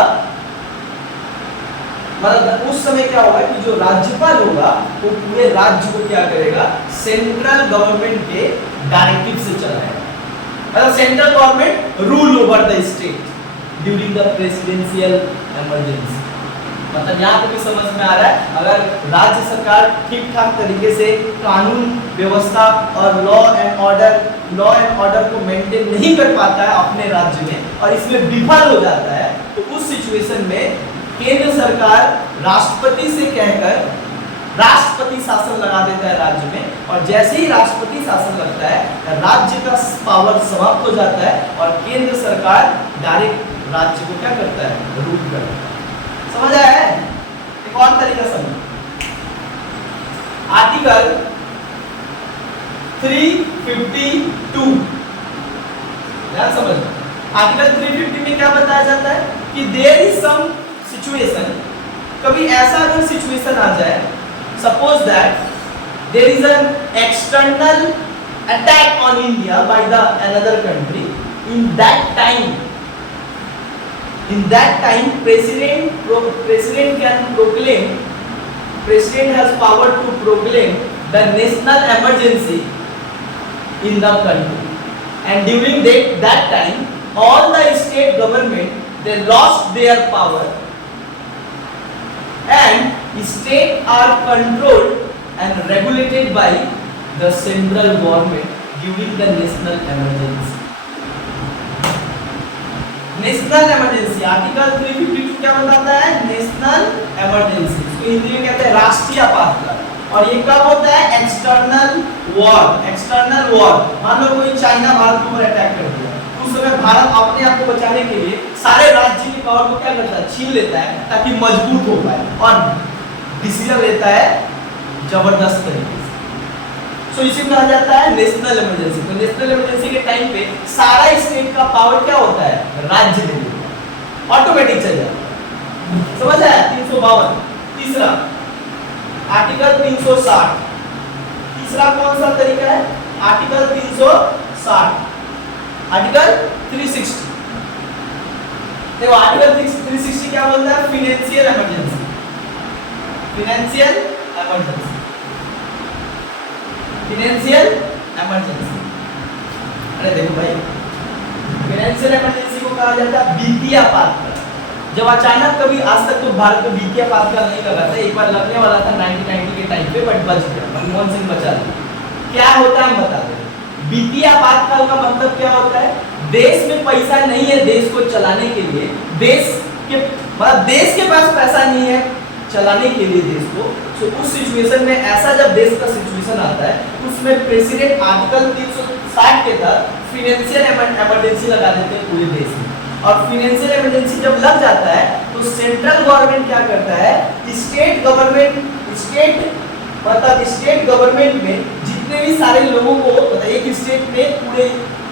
मतलब उस समय क्या होगा कि जो राज्यपाल होगा वो पूरे राज्य को क्या करेगा, सेंट्रल गवर्नमेंट के डायरेक्टिव से चलाएगा। मतलब central government rule over the state during the presidential emergency. मतलब यहाँ पे भी समझ में आ रहा है, अगर राज्य सरकार ठीक ठाक तरीके से कानून व्यवस्था और लॉ एंड ऑर्डर को मेंटेन नहीं कर पाता है अपने राज्य में और इसमें विफल हो जाता है, तो उस सिचुएशन में केंद्र सरकार राष्ट्रपति से कहकर राष्ट्रपति शासन लगा देता है राज्य में, और जैसे ही राष्ट्रपति शासन लगता है राज्य का पावर समाप्त हो जाता है और केंद्र सरकार डायरेक्ट राज्य को क्या करता है, रूल करता है। समझ आया है? एक और तरीका समझो, आर्टिकल 352, ध्यान समझो, आर्टिकल 350 में क्या बताया जाता है कि देयर इज सम सिचुएशन, कभी ऐसा अगर सिचुएशन आ जाए, suppose that there is an external attack on India by the another country, in that time president can proclaim, president has power to proclaim the national emergency in the country, and during that time all the state government they lost their power and state are controlled and regulated by the central government during the national emergency. National emergency, article 352 क्या बताता है? National emergency, इसको हिंदी में कहते हैं राष्ट्रीय आपातकाल। और ये कब होता है? External war. एक्सटर्नल वॉर, मान लो कोई चाइना भारत के ऊपर अटैक कर दिया, उस समय भारत अपने आप को बचाने के लिए सारे राज्य की पावर को क्या करता है? छीन लेता है ताकि मजबूत हो पाए और डिसीजन लेता है जबरदस्त तरीके से। सो इसे कहा जाता है नेशनल इमरजेंसी। तो नेशनल इमरजेंसी के टाइम पे सारा स्टेट का पावर क्या होता है? राज्य ले लेता है, ऑटोमेटिक चल जाता है। समझ आया? 352। तीसरा आर्टिकल 360, तीसरा कौन सा तरीका है? Article 360, article 360। देखो आर्टिकल 360 क्या बोलता है? Financial emergency, financial emergency, financial emergency. अरे देखो भाई, फाइनेंशियल इमरजेंसी को कहा जाता है वित्तीय आपातकाल। जब अचानक कभी, आज तक तो भारत में वित्तीय आपातकाल नहीं लगा था, एक बार लगने वाला था 1990 के टाइम पे, बट बच गया, मनमोहन सिंह बचा दिया। क्या होता है हम बता दें। वित्तीय आपातकाल का मतलब क्या होता है? देश में पैसा नहीं है देश को चलाने के लिए, देश के पास पैसा नहीं है चलाने के लिए देश को। तो उस सिचुएशन में, ऐसा जब देश का सिचुएशन आता है, उसमें प्रेसिडेंट आर्टिकल 360 के तहत फाइनेंशियल इमरजेंसी लगा देते हैं पूरे देश में। और फाइनेंशियल इमरजेंसी जब लग जाता है तो सेंट्रल गवर्नमेंट क्या करता है? स्टेट गवर्नमेंट, स्टेट गवर्नमेंट में जितने भी सारे लोगों को, एक स्टेट में, पूरे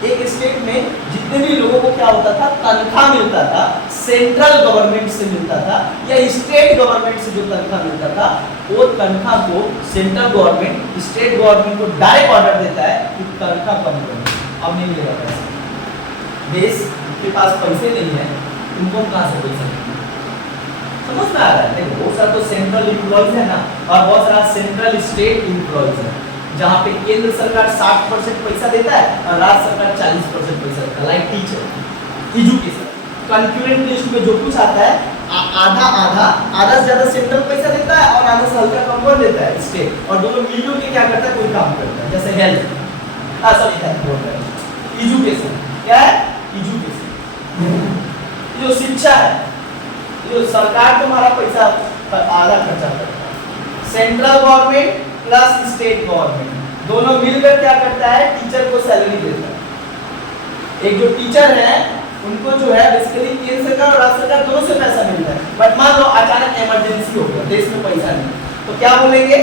एक स्टेट में जितने भी लोगों को क्या होता था? तनख्वाह मिलता था, सेंट्रल गवर्नमेंट से मिलता था या स्टेट गवर्नमेंट से जो तनख्वाह मिलता था, वो तनख्वाह को सेंट्रल गवर्नमेंट स्टेट गवर्नमेंट को डायरेक्ट ऑर्डर देता है कि तनख्वाह कम करो, अब नहीं मिलेगा पैसा। देश के पास पैसे नहीं है, तुमको कहाँ से पैसा मिलेगा? समझ में आ रहा है? देखो बहुत सारा तो सेंट्रल एम्प्लॉइज है ना, और बहुत सारा सेंट्रल स्टेट एम्प्लॉइज है, जहाँ पे केंद्र सरकार 60% पैसा देता है और राज्य सरकार 40% पैसा देता है। Like teacher, education, concurrent list में जो कुछ आता है, आधा से ज्यादा सेंट्रल पैसा देता है और आधा से हल्का कम कर देता है स्टेट, और दोनों मिलजुल के क्या करता है? कोई काम करता है। जैसे हेल्थ, हेल्थ बोल रहा है, एजुकेशन क्या है? एजुकेशन, जो शिक्षा है, जो सरकार तुम्हारा पैसा आधा खर्चा करता है, central government plus state government दोनों मिलकर क्या करता है? टीचर को सैलरी देता है। एक जो टीचर है उनको जो है बेसिकली केंद्र सरकार और राज्य सरकार दोनों से पैसा मिलता है। बट मान लो अचानक इमरजेंसी हो गया, देश में पैसा नहीं, तो क्या बोलेंगे?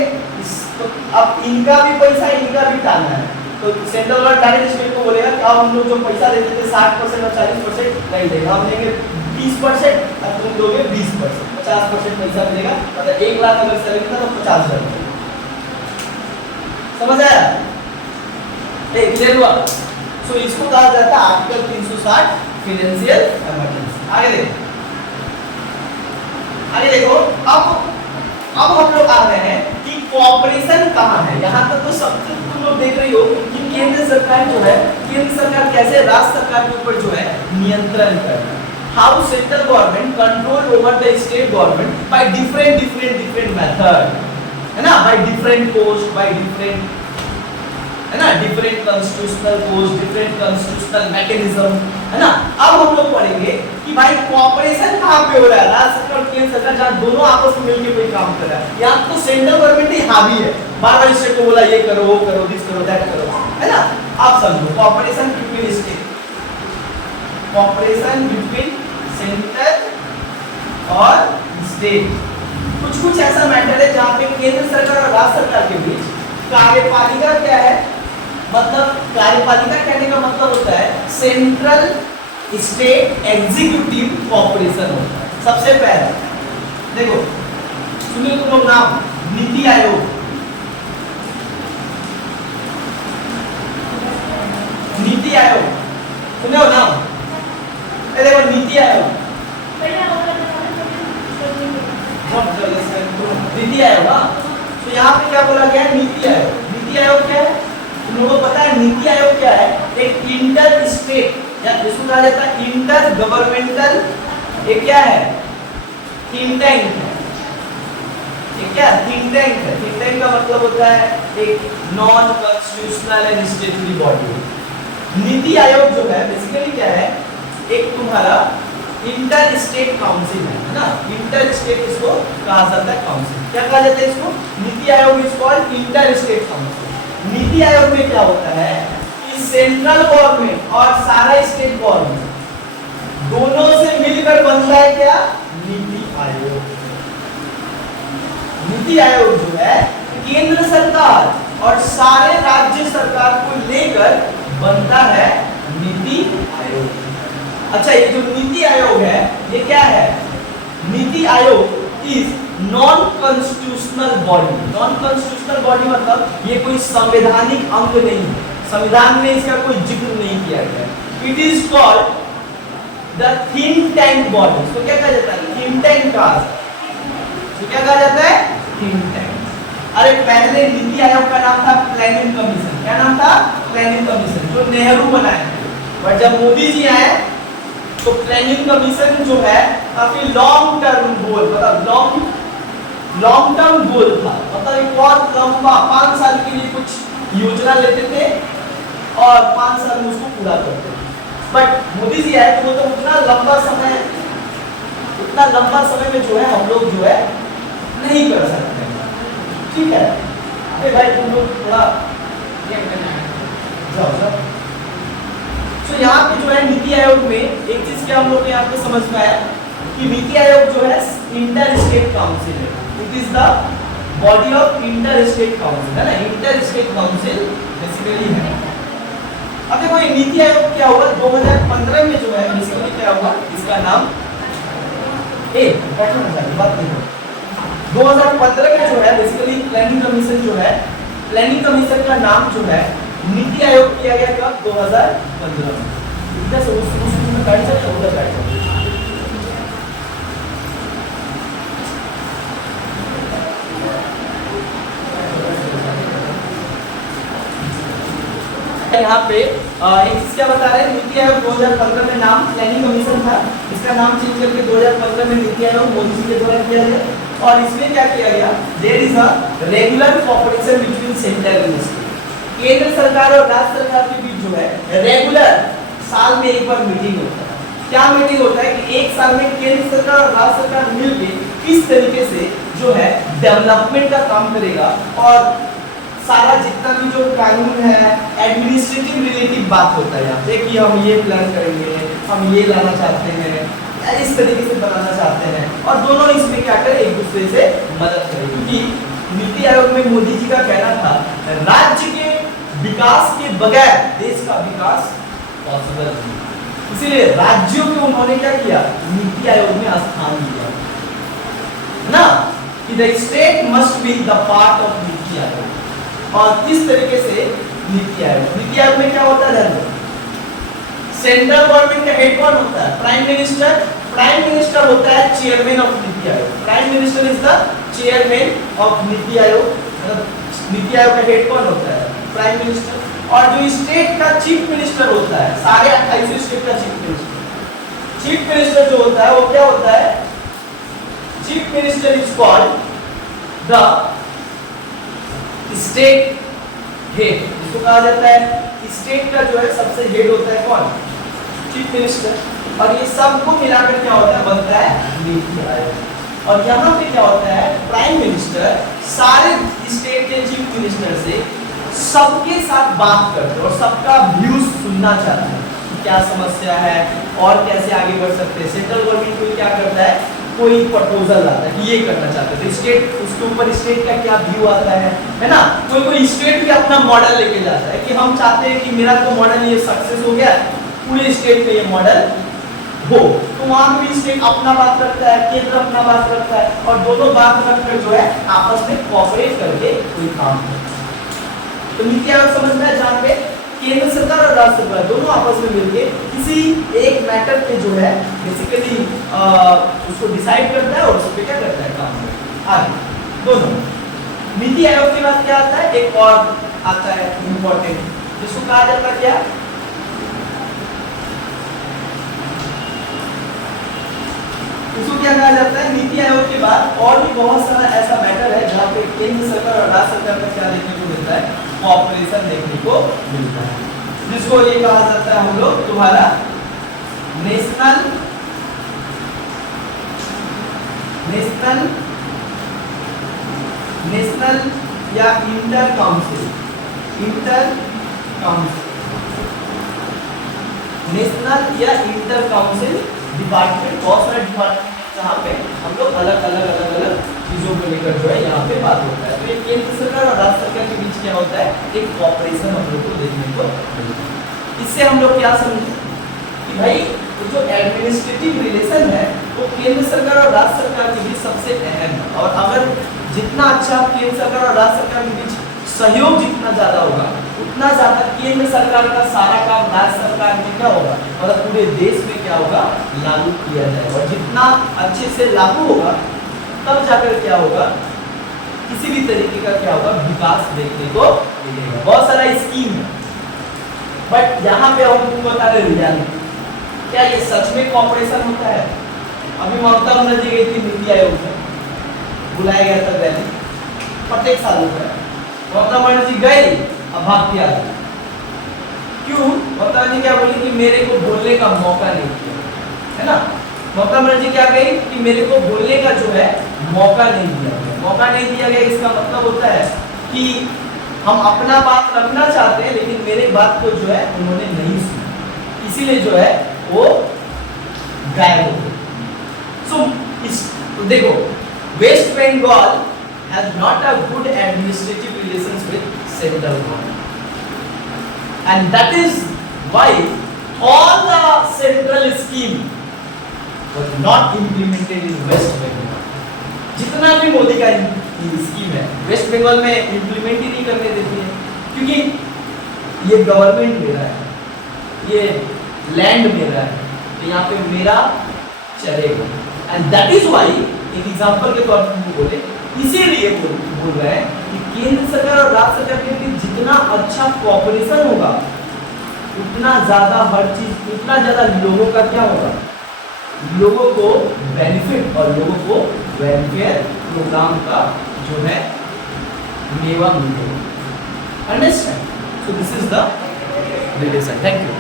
तो अब इनका भी पैसा इनका भी टालना है, तो सेंट्रल गवर्नमेंट डायरेक्ट स्टेट को बोलेगा कि अब हम लोग जो पैसा देते थे 60% और 40% नहीं देगा, हम लेंगे 20% और तुम दोगे 20%, 50% पैसा मिलेगा। मतलब 1 लाख अगर सैलरी था तो 50,000। समझ आया? क्लियर हुआ? सो इसको कहा जाता है आर्टिकल 360 फाइनेंशियल इमरजेंसी। आगे देखो, अब हम लोग आ रहे हैं कि कोऑपरेशन कहाँ है। यहाँ तक तो सब तुम लोग देख रही हो कि केंद्र सरकार जो है, केंद्र सरकार कैसे राज्य सरकार के ऊपर जो है नियंत्रण कर रहा है। How central government control over the state government by different method, है ना, by different post, by different, है ना, different constitutional post, different constitutional mechanism, है ना। अब हम लोग पढ़ेंगे कि भाई कोऑपरेशन कहाँ पे हो रहा है, राज्य सरकार और केंद्र सरकार जहाँ दोनों आपस में मिलकर कोई काम कर रहा है। यहाँ तो सेंट्रल गवर्नमेंट ही हावी है, बार-बार स्टेट को बोला ये करो, वो करो, दिस करो, दैट करो, है ना। आप समझो cooperation between state, cooperation between centre और स्टेट। कुछ ऐसा मैटर है जहाँ पे केंद्र सरकार और राज्य सरकार के बीच कार्यपालिका क्या है, मतलब कार्यपालिका कहने का मतलब होता है सेंट्रल स्टेट एग्जीक्यूटिव कोऑपरेशन होता है। सबसे पहला देखो, सुनिए तुम लोग नाम, नीति आयोग, नीति आयोग सुने हो नाम? देखो नीति आयोग, नीति आयोग, हाँ। तो यहाँ पे क्या बोला गया है? नीति आयोग। नीति आयोग क्या है तुम लोगों को पता है? नीति आयोग क्या है? एक इंटर स्टेट या जिसको कहा जाता है इंटर गवर्नमेंटल, ये क्या है? थिंक टैंक है। ये क्या थिंक टैंक है? थिंक टैंक का मतलब होता है एक non constitutional and स्टेटरी body. NITI Aayog जो है बेसिकली क्या है? एक तुम्हारा इंटर स्टेट काउंसिल है ना, इंटर स्टेट इसको कहा जाता है काउंसिल। क्या कहा जाता है इसको? NITI Aayog is called inter state council. NITI Aayog में क्या होता है कि सेंट्रल गवर्नमेंट और सारा स्टेट गवर्नमेंट दोनों से मिलकर बनता है क्या? नीति आयोग। नीति आयोग जो है केंद्र सरकार और सारे राज्य सरकार को लेकर बनता है नीति आयोग। अच्छा, ये जो नीति आयोग है ये क्या है? NITI Aayog is non constitutional body. Non constitutional body मतलब ये कोई संवैधानिक अंग नहीं है, संविधान में इसका कोई जिक्र नहीं किया गया। It is called the think tank body. तो क्या कहा जाता है? थिंक टैंक का तो क्या कहा जाता है? Think tank. अरे पहले नीति आयोग का नाम था प्लानिंग कमीशन। क्या नाम था? प्लानिंग कमीशन, जो नेहरू बनाए थे। बट जब मोदी जी आए तो प्लानिंग कमीशन जो है काफी लॉन्ग टर्म गोल, मतलब लॉन्ग टर्म गोल था, मतलब एक बहुत लंबा 5 साल के लिए कुछ योजना लेते थे और 5 साल में उसको पूरा करते थे। बट मोदी जी आए तो वो तो उतना लंबा समय में जो है हम लोग जो है नहीं कर सकते। ठीक है, अरे भाई तुम लोग थोड़ा जाओ। तो यहाँ पे जो है नीति आयोग में एक चीज क्या हम लोग यहाँ पे समझ में आया कि नीति आयोग जो है इंटर स्टेट काउंसिल है। It is the body of inter state council, है ना, इंटर स्टेट काउंसिल बेसिकली है। अब देखो ये नीति आयोग क्या हुआ 2015 में जो है बेसिकली क्या हुआ, इसका नाम 2015 में जो है बेसिकली प्लानिंग कमीशन जो है, प्लानिंग कमीशन का नाम जो है नीति आयोग किया गया कब? 2015 में। इधर से उस में काट सकते, उधर काट सकते। यहाँ पे एक चीज क्या बता रहे हैं, नीति आयोग 2015 में नाम प्लानिंग कमीशन था, इसका नाम चेंज करके 2015 में नीति आयोग मोदी जी के द्वारा किया गया। और इसमें क्या किया गया? There is a regular cooperation between central and state. केंद्र सरकार और राज्य सरकार के बीच जो है रेगुलर साल में एक बार मीटिंग होता है। क्या मीटिंग होता है कि एक साल में केंद्र सरकार और राज्य सरकार मिलकर किस तरीके से जो है डेवलपमेंट का काम करेगा और सारा जितना भी जो कानून है एडमिनिस्ट्रेटिव रिलेटिव बात होता है यहाँ पे कि हम ये प्लान करेंगे, हम ये लाना चाहते हैं, इस तरीके से बनाना चाहते हैं, और दोनों इसमें क्या करें, एक दूसरे से मदद करें। क्योंकि नीति आयोग में मोदी जी का कहना था राज्य के विकास के बगैर देश का विकास पॉसिबल नहीं, इसीलिए राज्यों के उन्होंने क्या किया? नीति आयोग में स्थान दिया ना, कि the state must be the part of NITI Aayog. और किस तरीके से नीति आयोग में क्या होता है? सेंट्रल गवर्नमेंट का हेड कौन होता है? Prime minister. प्राइम मिनिस्टर होता है chairman of NITI Aayog. Prime minister is the chairman of NITI Aayog. NITI Aayog का हेड कौन होता है? Prime minister. और जो स्टेट का चीफ मिनिस्टर होता है, सारे 28 स्टेट का चीफ मिनिस्टर जो होता है वो क्या होता है? Chief minister is called the state head. इसको कहा जाता है स्टेट का जो है सबसे हेड होता है कौन? Chief minister. और ये सबको मिलाकर क्या होता है? बनता है नीति आयोग। और यहाँ पे क्या होता है? प्राइम मिनिस्टर सारे स्टेट के चीफ मिनिस्टर से सबके साथ बात करते हैं और सबका व्यूज सुनना चाहते हैं कि क्या समस्या है और कैसे आगे बढ़ सकते हैं। सेंट्रल गवर्नमेंट को क्या करता है? कोई प्रपोजल आता है कि ये करना चाहते हैं, तो स्टेट उसके ऊपर स्टेट का क्या व्यू आता है ना। कोई स्टेट भी अपना मॉडल लेके जाता है कि हम चाहते हैं कि मेरा तो मॉडल ये सक्सेस हो गया, पूरे स्टेट में ये मॉडल हो, तो वहां भी स्टेट अपना बात रखता है, केंद्र अपना बात रखता है, और दोनों बात रखकर जो है आपस में कोऑपरेट करके कोई काम करते हैं। तो नीति आयोग समझ में है जहाँ पे केंद्र सरकार और राज्य सरकार दोनों आपस में मिलकर किसी एक मैटर पे जो है बेसिकली उसको डिसाइड करता है और उस पर क्या करता है? काम करता है। आगे दोनों। नीति आयोग के बाद क्या आता है? एक और आता है इम्पोर्टेंट, जिसको कहा जाता है क्या? इसको क्या कहा जाता है? नीति आयोग के बाद और भी बहुत सारा ऐसा मैटर है जहाँ पे केंद्र सरकार और राज्य सरकार का क्या देखने को मिलता है? कॉर्पोरेशन देखने को मिलता है, जिसको ये कहा जाता है हम लोग तुम्हारा नेशनल नेशनल या इंटर काउंसिल, नेशनल या इंटर काउंसिल डिपार्टमेंट, बहुत सारे डिपार्टमेंट जहाँ पे हम लोग अलग अलग चीजों को लेकर जो है यहाँ पे बात होता है। तो ये केंद्र सरकार और राज्य सरकार के बीच क्या होता है, एक कॉपरेशन हम लोग को देखने को मिलता है। इससे हम लोग क्या समझे कि भाई जो एडमिनिस्ट्रेटिव रिलेशन है वो केंद्र सरकार और राज्य सरकार के बीच सबसे अहम है, और अगर जितना अच्छा केंद्र सरकार और राज्य सरकार के बीच सहयोग जितना ज्यादा होगा, उतना ज्यादा केंद्र सरकार का सारा काम राज्य सरकार में क्या होगा, मतलब पूरे देश में क्या होगा, लागू किया जाएगा। और जितना अच्छे से लागू होगा तब जाकर क्या होगा, किसी भी तरीके का क्या होगा, विकास देखने को मिलेगा। बहुत सारा स्कीम है, बट यहाँ पे हम तुमको बता रहे रियलिटी, क्या ये सच में कॉपरेशन होता है? अभी ममता बनर्जी गई थी नीति आयोग में, बुलाया गया था रैली, प्रत्येक साल होता है। ममता बनर्जी गई, अब भागती आ गई। क्यों? ममता बनर्जी क्या बोली कि मेरे को बोलने का मौका नहीं दिया, है ना। ममता बनर्जी क्या कही कि मेरे को बोलने का जो है मौका नहीं दिया गया। मौका नहीं दिया गया, इसका मतलब होता है कि हम अपना बात रखना चाहते हैं, लेकिन मेरे बात को जो है उन्होंने नहीं सुना, इसीलिए जो है वो गायब हो गए। सो देखो, West Bengal has not a good administrative relations with central government, and that is why all the central scheme was not implemented in West Bengal. जितना भी मोदी का स्कीम है वेस्ट बंगाल में इम्प्लीमेंट ही नहीं करने देती है, क्योंकि ये गवर्नमेंट मेरा है, ये लैंड मेरा है, तो यहाँ पे मेरा चलेगा। एंड दैट इज वाई, एक एग्जांपल के तौर पर बोले, इसीलिए बोल रहे हैं कि केंद्र सरकार और राज्य सरकार के बीच जितना अच्छा कोऑपरेशन होगा, उतना ज्यादा हर चीज, उतना ज्यादा लोगों का क्या होगा, लोगों को बेनिफिट और लोगों को वेलफेयर प्रोग्राम का जो है मेवा मिलेगा। Understand? So this is the relation. Thank you.